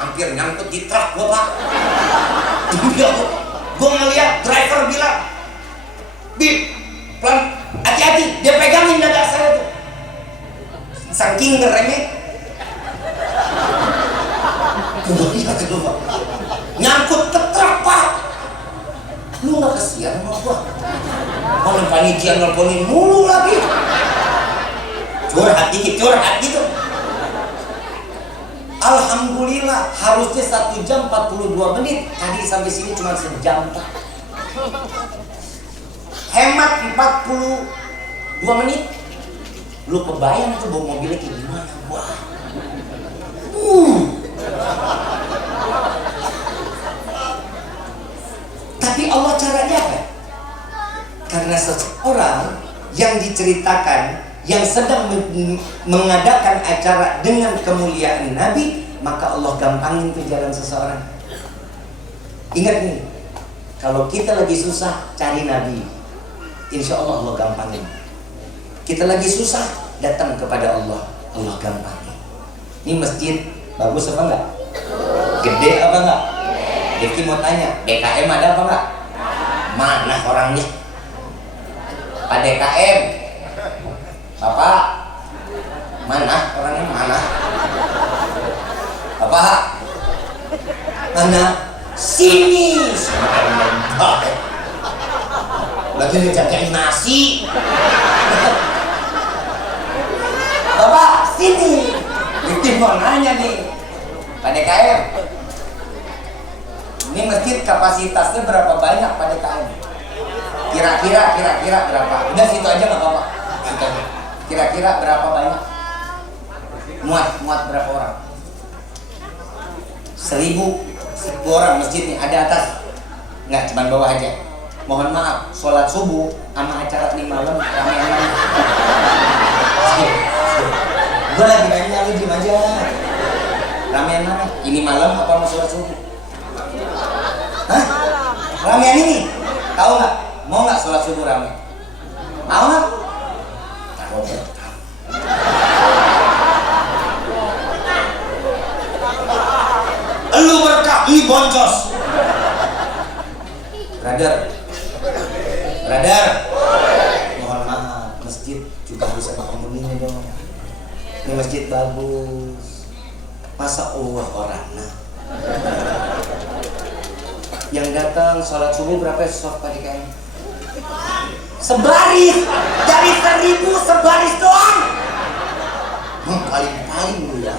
hampir nyangkut di truk gua Pak. Gua ngeliat driver bilang, Bib, pelan, hati-hati. Dia pegangin dada saya tuh. Saking ngeremnya. Nyangkut ke truk Pak. Lu gak kesian sama gua? Kalau panitia nelponin mulu lagi. Curhat dikit, curhat gitu. Alhamdulillah, harusnya 1 jam 42 menit. Tadi sampai sini cuma sejam Pak. Hemat 42 menit. Lu kebayang tuh bawa mobilnya kayak gimana gua. Tapi Allah caranya apa? Karena seseorang yang diceritakan yang sedang mengadakan acara dengan kemuliaan Nabi, maka Allah gampangin ke jalan seseorang. Ingat nih, kalau kita lagi susah cari Nabi, insya Allah Allah gampangin. Kita lagi susah datang kepada Allah, Allah gampangin. Ini masjid bagus apa enggak? Gede apa enggak? Jadi mau tanya, DKM ada apa enggak? Mana orangnya? Pak DKM, Bapak, mana orangnya? Mana? Bapak, mana? Sini. Lagi ngejagain nasi. Bapak, sini. Itu mau nanya nih, Pak DKM. Ini masjid kapasitasnya berapa banyak Pak DKM? Kira-kira berapa? Udah situ aja nggak apa-apa. Kira-kira berapa banyak? Muat berapa orang? 1.000 orang masjid nih, ada atas? Nggak, cuma bawah aja. Mohon maaf, sholat subuh sama acara 5 malam ramean. Gue lagi nanya, lu diem aja. Ramean mana? Ini malam apa mau sholat subuh? Hah? Ramean ini? Tahu nggak? Mau nggak sholat subuh rame? Mau nggak? Tahu nggak? Lu berkah, ini boncos. Brother, mohon maaf, masjid juga bisa penghuninya dong. Ini masjid bagus. Masa Allah orangnya yang datang sholat subuh berapa soft tadi kan? Sebaris dari 1.000 sebaris doang. Paling lu ya.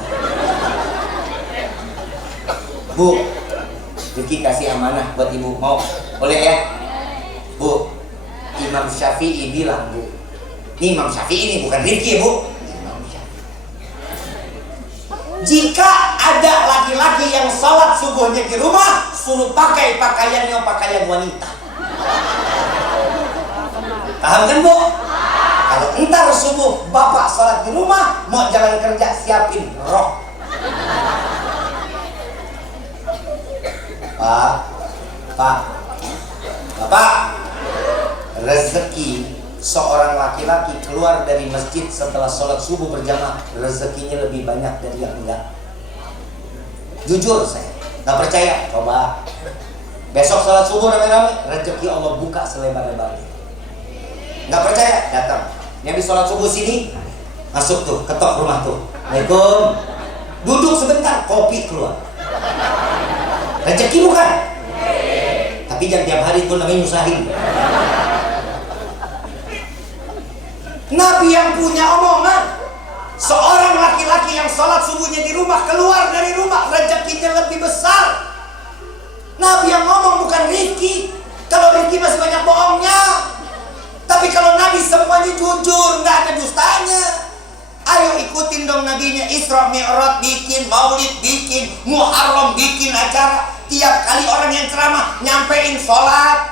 Bu, Yuki kasih amanah buat ibu, mau? Boleh ya? Bu, Imam Syafi'i bilang, Bu, ini Imam Syafi'i ini bukan Rifki, Bu. Imam Syafi'i. Jika ada laki-laki yang sholat subuhnya di rumah, suruh pakai pakaiannya pakaian wanita. Paham kan, Bu? Kalau entar subuh bapak sholat di rumah, mau jalan kerja siapin rok. Bapak, rezeki seorang laki-laki keluar dari masjid setelah sholat subuh berjamaah, rezekinya lebih banyak dari yang enggak. Jujur saya, nggak percaya, coba besok sholat subuh rame-rame, rezeki Allah buka selebar-lebarnya. Nggak percaya, datang. Yang di sholat subuh sini, masuk tuh, ketok rumah tuh. Assalamualaikum. Duduk sebentar, kopi keluar. Rezeki bukan? Tapi jangan tiap hari itu namanya nyusahin. Nabi yang punya omongan, seorang laki-laki yang sholat subuhnya di rumah, keluar dari rumah, rezekinya lebih besar. Nabi yang ngomong, bukan Rifki. Kalau Rifki masih banyak bohongnya. Tapi kalau Nabi semuanya jujur, nggak ada dustanya. Ayo ikutin dong nabinya. Isra Mi'raj bikin, Maulid bikin, Muharram bikin acara. Tiap kali orang yang ceramah nyampein sholat,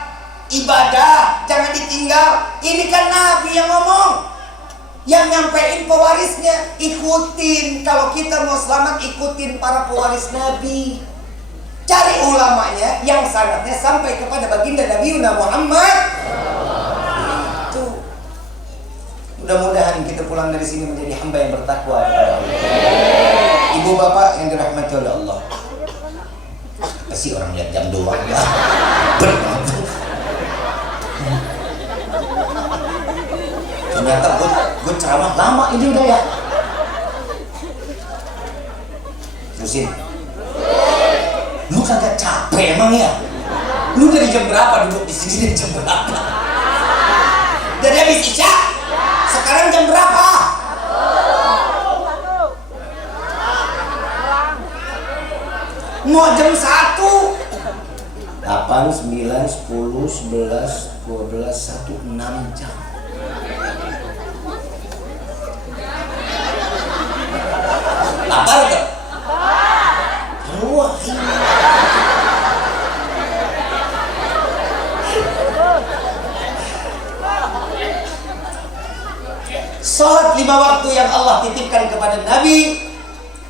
ibadah, jangan ditinggal. Ini kan Nabi yang ngomong. Yang nyampein pewarisnya, ikutin. Kalau kita mau selamat, ikutin para pewaris Nabi. Cari ulamanya yang sanadnya sampai kepada baginda Nabi Muhammad. Itu. Mudah-mudahan kita pulang dari sini menjadi hamba yang bertakwa. Ibu bapak yang dirahmati oleh Allah. Pasti orang lihat jam doang ya. Ternyata gue ceramah lama ini udah ya. Terusin. Lu kagak capek emang ya? Lu dari jam berapa duduk di sini, dari jam berapa? Dari habis Isya? Sekarang jam berapa? Mau jam 1. 8, 9, 10, 11, 12, 1, 6 jam. Lapar gak? Wah, sholat 5 waktu yang Allah titipkan kepada Nabi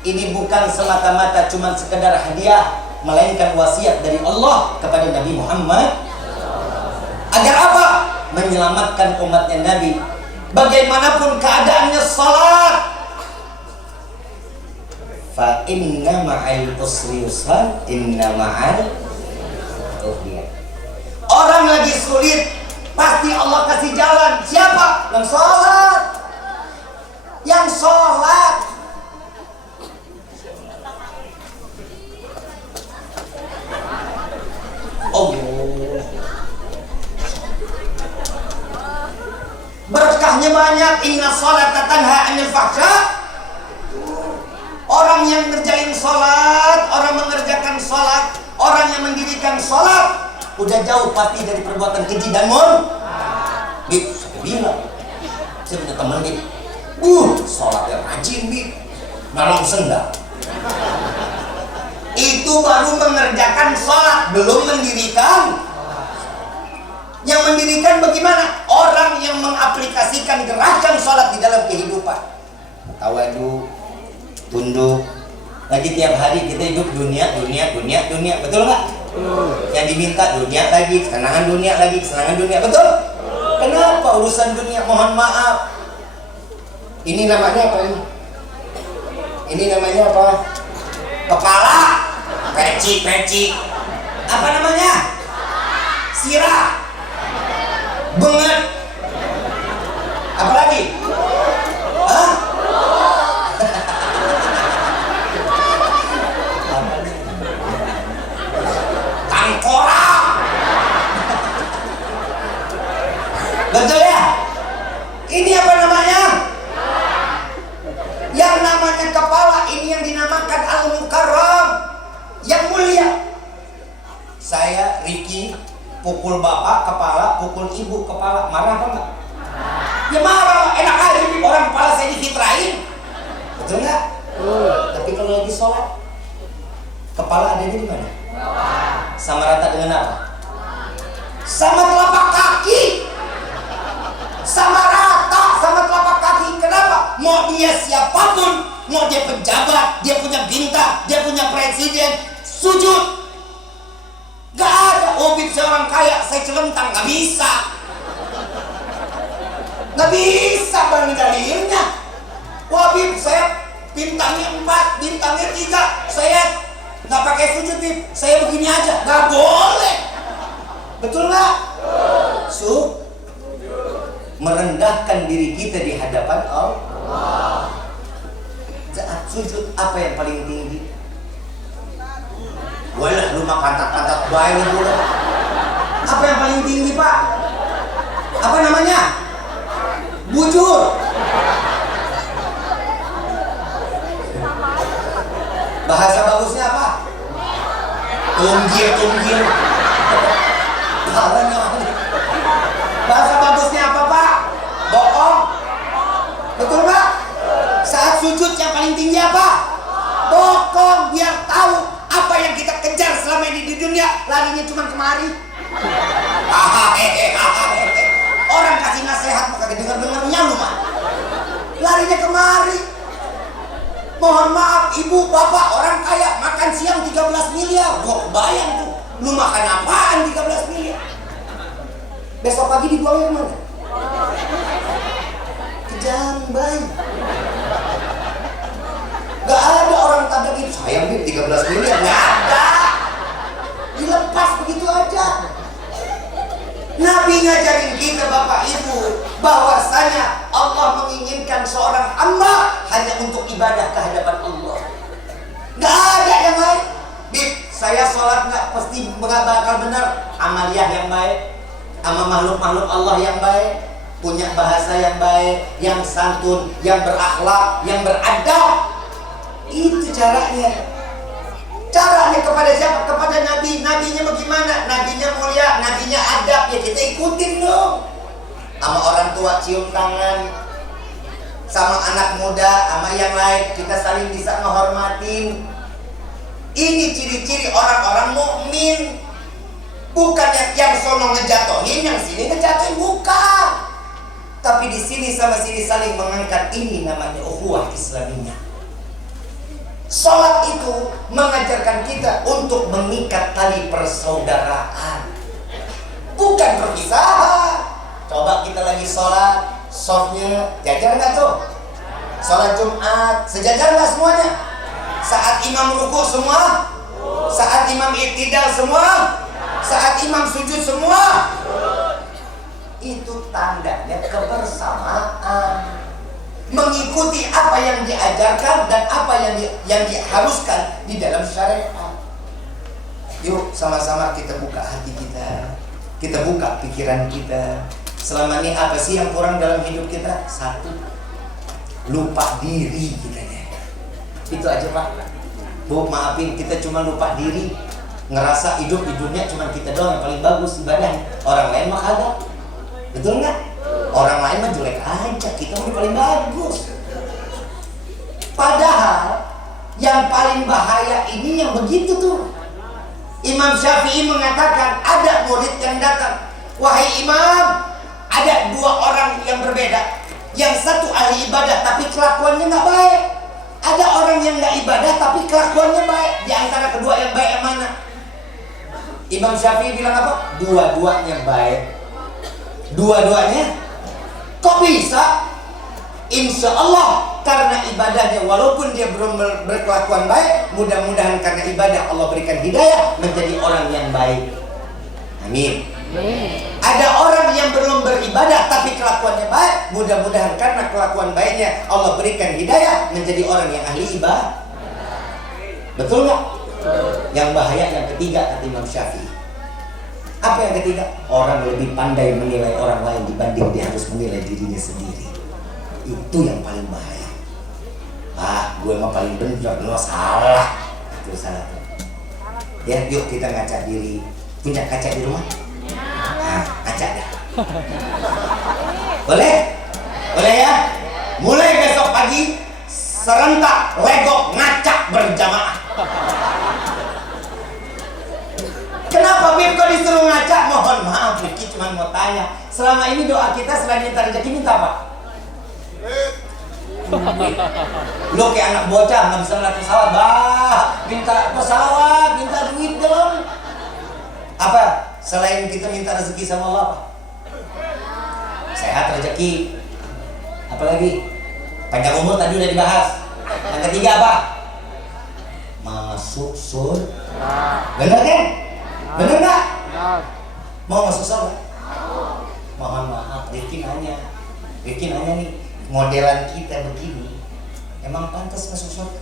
ini bukan semata-mata cuma sekedar hadiah, melainkan wasiat dari Allah kepada Nabi Muhammad. Agar apa? Menyelamatkan umatnya Nabi. Bagaimanapun keadaannya sholat. Fa inna ma'al usri yusra, inna ma'al usri. Orang lagi sulit, pasti Allah kasih jalan. Siapa? Yang sholat. Yang sholat. Allah. Berkahnya banyak. Inna sholata tanha 'anil fahsya. Orang yang ngerjain sholat, orang mengerjakan sholat, orang yang mendirikan sholat, udah jauh pasti dari perbuatan keji dan Bib, saya bilang, saya punya temen Bib, sholatnya rajin Bib, nolong sendal. Itu baru mengerjakan sholat, belum mendirikan. Yang mendirikan bagaimana? Orang yang mengaplikasikan gerakan sholat di dalam kehidupan. Tawadu, tunduk. Lagi tiap hari kita hidup dunia, betul nggak? Yang diminta dunia lagi, kesenangan dunia, betul? Kenapa urusan dunia? Mohon maaf. Ini namanya apa ini? Ini namanya apa? Kepala, peci. Apa namanya? Sirah, benget. Apa lagi? Hah? Tangkorak. Betul ya? Ini apa namanya? Yang namanya kepala ini yang dinamakan Al-Mukarram, yang mulia. Saya Rifki pukul bapak kepala, pukul ibu kepala, marah apa enggak? Ya marah, enak aja orang kepala saya difitrahin, betul nggak? Tapi kalau lagi sholat, kepala adanya di mana? Sama rata dengan apa? Sama telapak kaki, sama rata sama telapak kaki. Kenapa? Mau dia siapapun, mau dia pejabat, dia punya bintang, dia punya presiden, sujud. Gak ada Habib seorang kaya saya celentang, gak bisa. Gak bisa bang dalilnya. Habib saya bintangnya 4, bintangnya 3, saya gak pakai sujud Bib, saya begini aja, gak boleh. Betul gak? Merendahkan diri kita di hadapan Allah. Saat sujud apa yang paling tinggi? Walah lu mah pantat-pantat baik lu. Apa yang paling tinggi pak? Apa namanya? Bujur. Bahasa bagusnya apa? Tunggir. Bahasa bagusnya apa pak? Bohong. Betul pak? Saat sujud yang paling tinggi apa? Bokong, biar tahu apa yang kita kejar selama ini di dunia larinya cuma kemari. Orang kasih nasihat maka denger-dengernya lu mah. Larinya kemari. Mohon maaf ibu bapak orang kaya makan siang 13 miliar. Gua bayang tuh. Lu makan apaan 13 miliar? Besok pagi dibuangnya kemana? Ke Jamban. Gak ada orang tabrak itu sayang nih 13 miliar, gak ada. Dilepas begitu aja. Nabi ngajarin kita bapak ibu bahwasanya Allah menginginkan seorang hamba hanya untuk ibadah kehadapan Allah. Gak ada yang lain. Bib, saya sholat gak pasti bakal benar. Amaliyah yang baik, sama makhluk-makhluk Allah yang baik, punya bahasa yang baik, yang santun, yang berakhlak, yang beradab. Itu caranya. Caranya kepada siapa? Kepada Nabi. Nabinya bagaimana? Nabinya mulia, nabinya adab. Ya kita ikutin dong. Sama orang tua cium tangan, sama anak muda, sama yang lain kita saling bisa menghormatin. Ini ciri-ciri orang-orang mukmin. Bukan yang sono ngejatohin, yang sini ngejatohin, bukan. Tapi di sini sama sini saling mengangkat. Ini namanya ukhuwah Islamiyah. Salat itu mengajarkan kita untuk mengikat tali persaudaraan, bukan perpisahan. Coba kita lagi sholat, softnya jajar nggak tuh? Sholat Jumat sejajar nggak semuanya? Saat imam ruku semua? Saat imam iktidal semua? Saat imam sujud semua? Itu tandanya kebersamaan, mengikuti apa yang diajarkan dan apa yang diharuskan di dalam syariat. Yuk sama-sama kita buka hati kita buka pikiran kita. Selama ini apa sih yang kurang dalam hidup kita? Satu, lupa diri kitanya. Itu aja pak. Bu maafin, kita cuma lupa diri, ngerasa hidupnya cuma kita doang yang paling bagus ibadah. Orang lain mah kagak. Betul nggak? Orang lain mah jelek aja, kita udah paling bagus. Padahal yang paling bahaya ini yang begitu tuh. Imam Syafi'i mengatakan ada murid yang datang, wahai imam, ada 2 orang yang berbeda. Yang satu ahli ibadah tapi kelakuannya nggak baik. Ada orang yang nggak ibadah tapi kelakuannya baik. Di antara kedua yang baik yang mana? Imam Syafi'i bilang apa? Dua-duanya baik. Dua-duanya. Kok bisa? Insya Allah karena ibadahnya walaupun dia belum berkelakuan baik, mudah-mudahan karena ibadah Allah berikan hidayah menjadi orang yang baik. Amin. Ada orang yang belum beribadah tapi kelakuannya baik, mudah-mudahan karena kelakuan baiknya Allah berikan hidayah menjadi orang yang ahli ibadah. Betul nggak? Yang bahaya yang ketiga kata Imam Syafi'i. Apa yang ketiga? Orang lebih pandai menilai orang lain dibanding dia harus menilai dirinya sendiri. Itu yang paling bahaya. Gue mah paling benar, lo salah. Itu salah tuh. Ya, yuk kita ngaca diri. Punya kaca di rumah? ngaca dah. Boleh? Boleh ya? Mulai besok pagi serentak Lego ngaca berjamaah. Kenapa Bib kok disuruh ngaca? Mohon maaf, Rifki cuma mau tanya. Selama ini doa kita selain minta rezeki minta apa? Lo kayak anak bocah nggak bisa ngeliat pesawat, bah minta pesawat, minta duit dong. Apa? Selain kita minta rezeki sama Allah apa? Sehat, rezeki. Apalagi? Panjang umur tadi udah dibahas. Yang ketiga apa? Masuk surga. Bener kan? Bener nggak? Mau masuk surga? Mohon maaf, Rifki nanya nih, modelan kita begini, emang pantas masuk surga?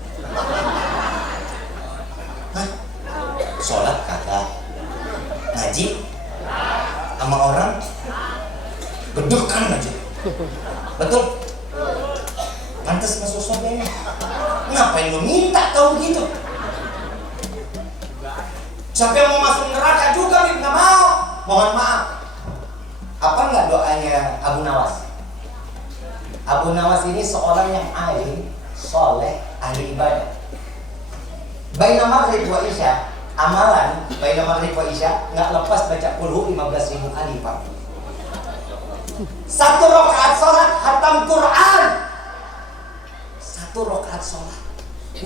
Hah? Sholat kagak, ngaji sama orang bedukan aja, betul? Pantas masuk surga ini? Ngapain lu minta tau begitu? Siapa yang mau masuk neraka juga, Bib? Nggak mau. Mohon maaf. Apa nggak doanya Abu Nawas? Abu Nawas ini seorang yang alim, soleh, ahli ibadah. Baina maghrib wa isya, amalan baina maghrib wa isya nggak lepas baca qulhu 15.000 kali, Pak. Satu rakaat sholat khatam Quran. Satu rakaat sholat.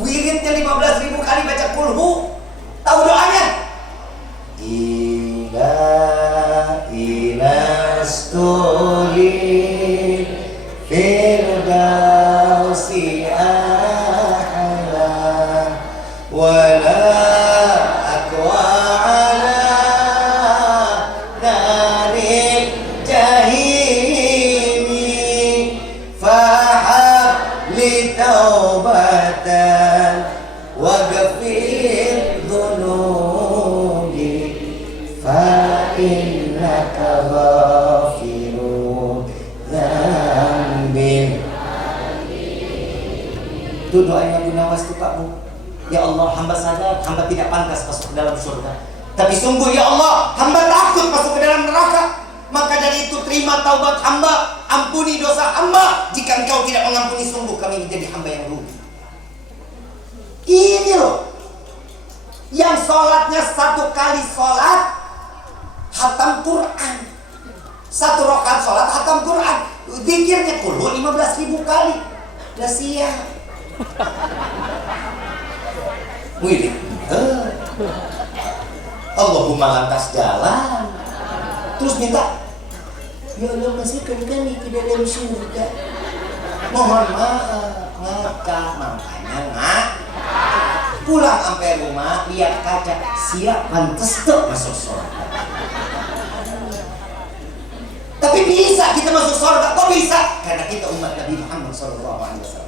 Wiridnya 15.000 kali baca qulhu. Tahu doanya? Ila stuli firdausi a'la wala aqwa ala naril jahimi fahab li taubatan waghfir dhunubi fa innaka ghafiru dzambin. Itu doanya Abu Nawas itu, Pak Bu. Ya Allah, hamba sadar hamba tidak pantas masuk ke dalam surga, tapi sungguh ya Allah, hamba takut masuk ke dalam neraka. Maka dari itu terima taubat hamba, ampuni dosa hamba. Jika engkau tidak mengampuni, sungguh kami menjadi hamba yang rugi. Ini loh, yang sholatnya satu kali sholat hatam Quran, satu rakaat sholat hatam Quran, zikirnya qulhu 15.000 kali. Udah siap. Wih, Allahumma lantas jalan, terus minta, ya Allah masukkan kami ke dalam surga. Mohon maaf, ngaca, makanya nggak pulang sampai rumah lihat kaca, siap pantes tuh masuk surga. Tapi bisa kita masuk surga, kok bisa? Karena kita umat Nabi Muhammad SAW.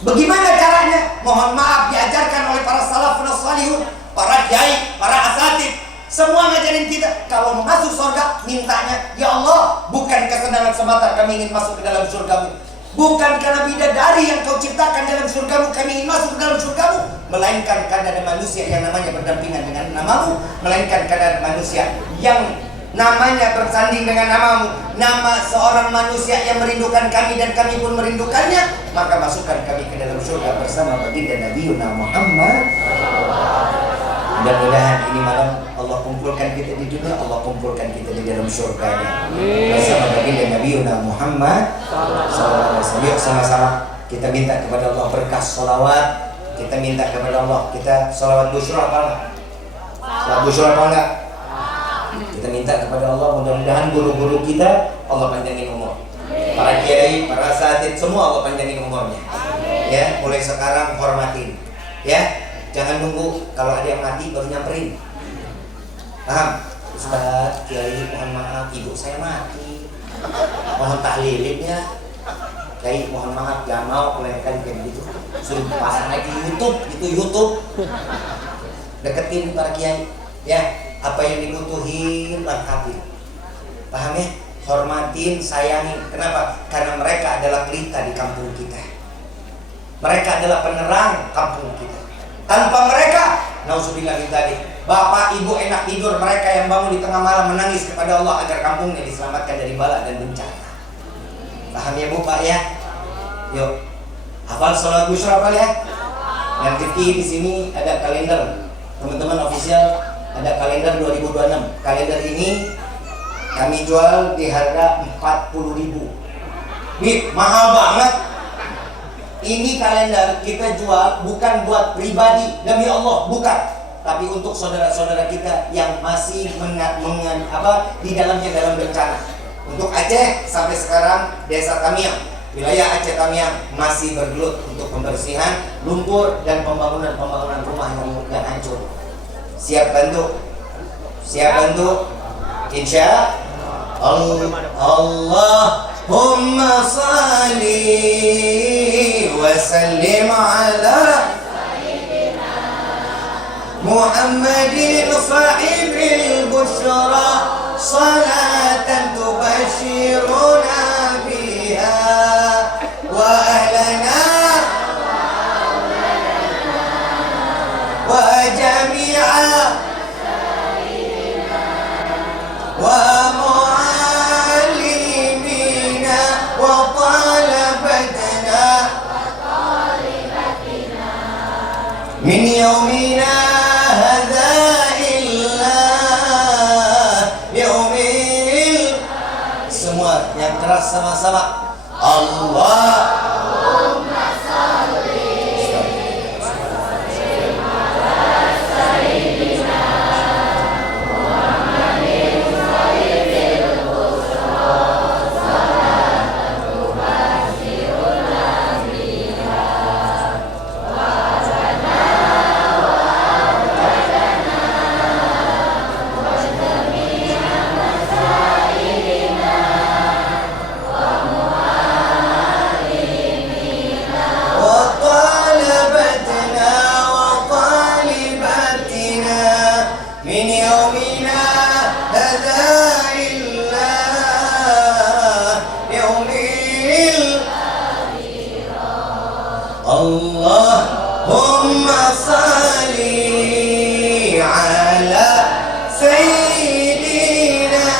Bagaimana caranya? Mohon maaf, diajarkan oleh para salafun salihun, para kiai, para asatid, semua ngajarin kita kalau mau masuk surga mintanya, ya Allah, bukan kesenangan semata kami ingin masuk ke dalam surgamu, bukan karena bidadari yang kau ciptakan dalam surgamu kami ingin masuk ke dalam surgamu, melainkan karena ada manusia yang namanya berdampingan dengan namamu, melainkan karena ada manusia yang namanya bersanding dengan namamu, nama seorang manusia yang merindukan kami dan kami pun merindukannya, maka masukkan kami ke dalam surga bersama baginda Nabi Muhammad. Mudah-mudahan ini malam Allah kumpulkan kita di dunia, Allah kumpulkan kita di dalam surganya bersama baginda Nabi Muhammad SAW. Yuk sama-sama kita minta kepada Allah berkah sholawat, kita minta kepada Allah, kita sholawat busyra apa enggak? Sholawat busyra apa enggak? Kita minta kepada Allah, mudah-mudahan guru-guru kita Allah panjangin umur, para kiai, para asatid semua Allah panjangin umurnya. Ya, mulai sekarang hormatin. Ya, jangan nunggu kalau ada yang mati baru nyamperin. Paham? Ustaz, kiai, mohon maaf, ibu saya mati, mohon tahlilnya. Kiai, mohon maaf, gak mau kelihatan kayak gitu. Suruh pasang lagi YouTube, itu YouTube. Deketin para kiai. Ya, apa yang dibutuhin lengkapin. Paham ya? Hormatin, sayangin. Kenapa? Karena mereka adalah pelita di kampung kita. Mereka adalah penerang kampung kita. Tanpa mereka, nauzubillah min dzalik, Bapak ibu enak tidur, mereka yang bangun di tengah malam menangis kepada Allah agar kampungnya diselamatkan dari bala dan bencana. Paham ya Bu, Pak ya? Yuk, hafal sholat Busyra hafal ya? Dan Rifki di sini ada kalender, teman-teman official ada kalender 2026. Kalender ini kami jual di harga 40.000. Nih, mahal banget. Ini kalender kita jual bukan buat pribadi, demi Allah, bukan. Tapi untuk saudara-saudara kita yang masih di dalamnya dalam bencana. Untuk Aceh sampai sekarang Desa Tamiang, wilayah Aceh Tamiang masih bergelut untuk pembersihan lumpur dan pembangunan rumah yang hancur. Siap bantu? Siap bantu? Insya Allah. Allahumma salli wa sallim ala Muhammadin sahibil busyra salatan tubashiruna biha wa ahlana wa jami'a wa muallimina wa talabatana min yaumina hadha illa yaumil. Semua yang keras sama-sama Allah. Allahumma salli ala Sayyidina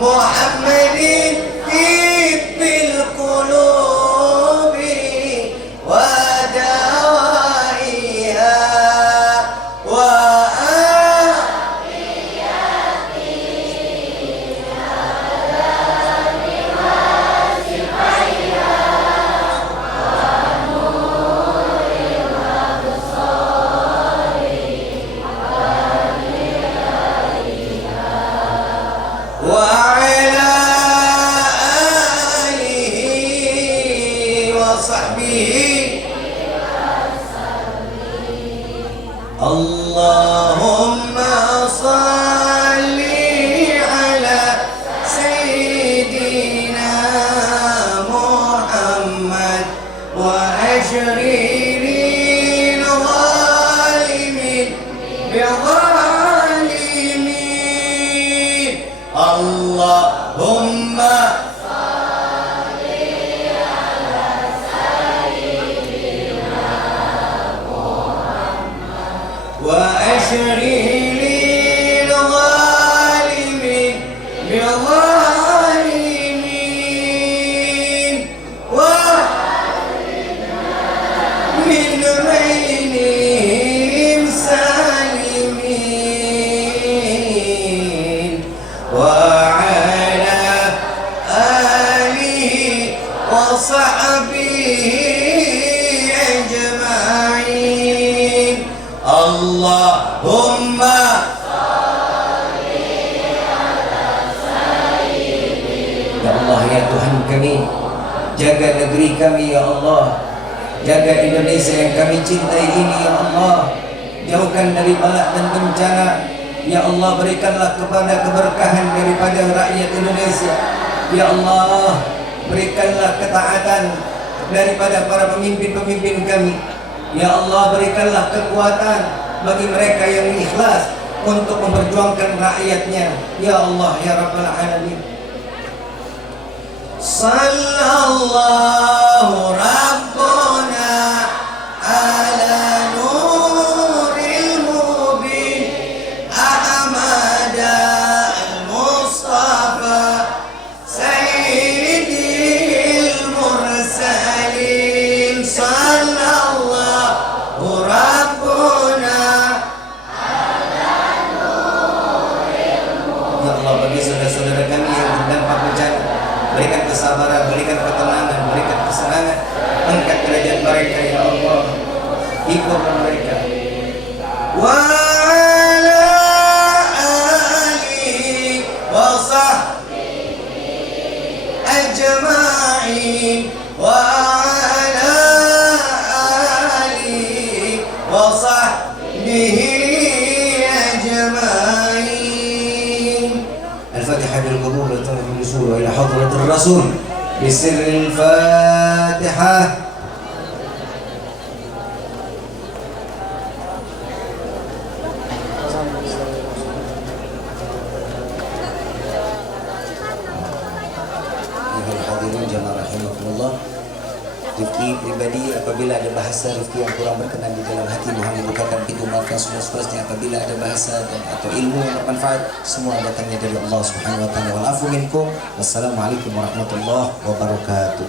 Muhammadin tibbil qulubi wa dawaiha wa Allahumma salli ala Sayyidina Muhammad wa ashrinil zalimin bi'zalimin. Allahumma وأشري للظالمين بالظالمين ومن بينهم سالمين وعلى آله وصحبه أجمعين. Allahumma ya Allah ya Tuhan kami, jaga negeri kami ya Allah, jaga Indonesia yang kami cintai ini ya Allah, jauhkan dari bala dan bencana ya Allah, berikanlah kepada keberkahan daripada rakyat Indonesia ya Allah, berikanlah ketaatan daripada para pemimpin-pemimpin kami ya Allah, berikanlah kekuatan bagi mereka yang ikhlas untuk memperjuangkan rakyatnya ya Allah ya Rabbal Alamin. Sallallahu Rabbuna ala nuril mubin Ya Allah, bagi saudara-saudara kami yang terdampak bencana, berikan kesabaran, berikan ketenangan, berikan kesenangan, angkat derajat mereka ya Allah, ikutlah mereka. Wa ala alihi wa sahbihi ajma'in wa ala alihi wa sahbihi ajma'in. Al-Fatihah bil qabul wa tawfiq bil ila hadratir rasul bisirril Fatihah. Hadirin jamaah rahimakumullah. Rizki pribadi apabila ada bahasa rizki yang kurang berkenan di dalam hati, mohon dibukakan pintu maafkan seluas-luasnya. Apabila ada bahasa dan atau ilmu yang bermanfaat, semua datangnya dari Allah Subhanahu wa taala. Wal afu minkum. Wassalamualaikum warahmatullahi wabarakatuh.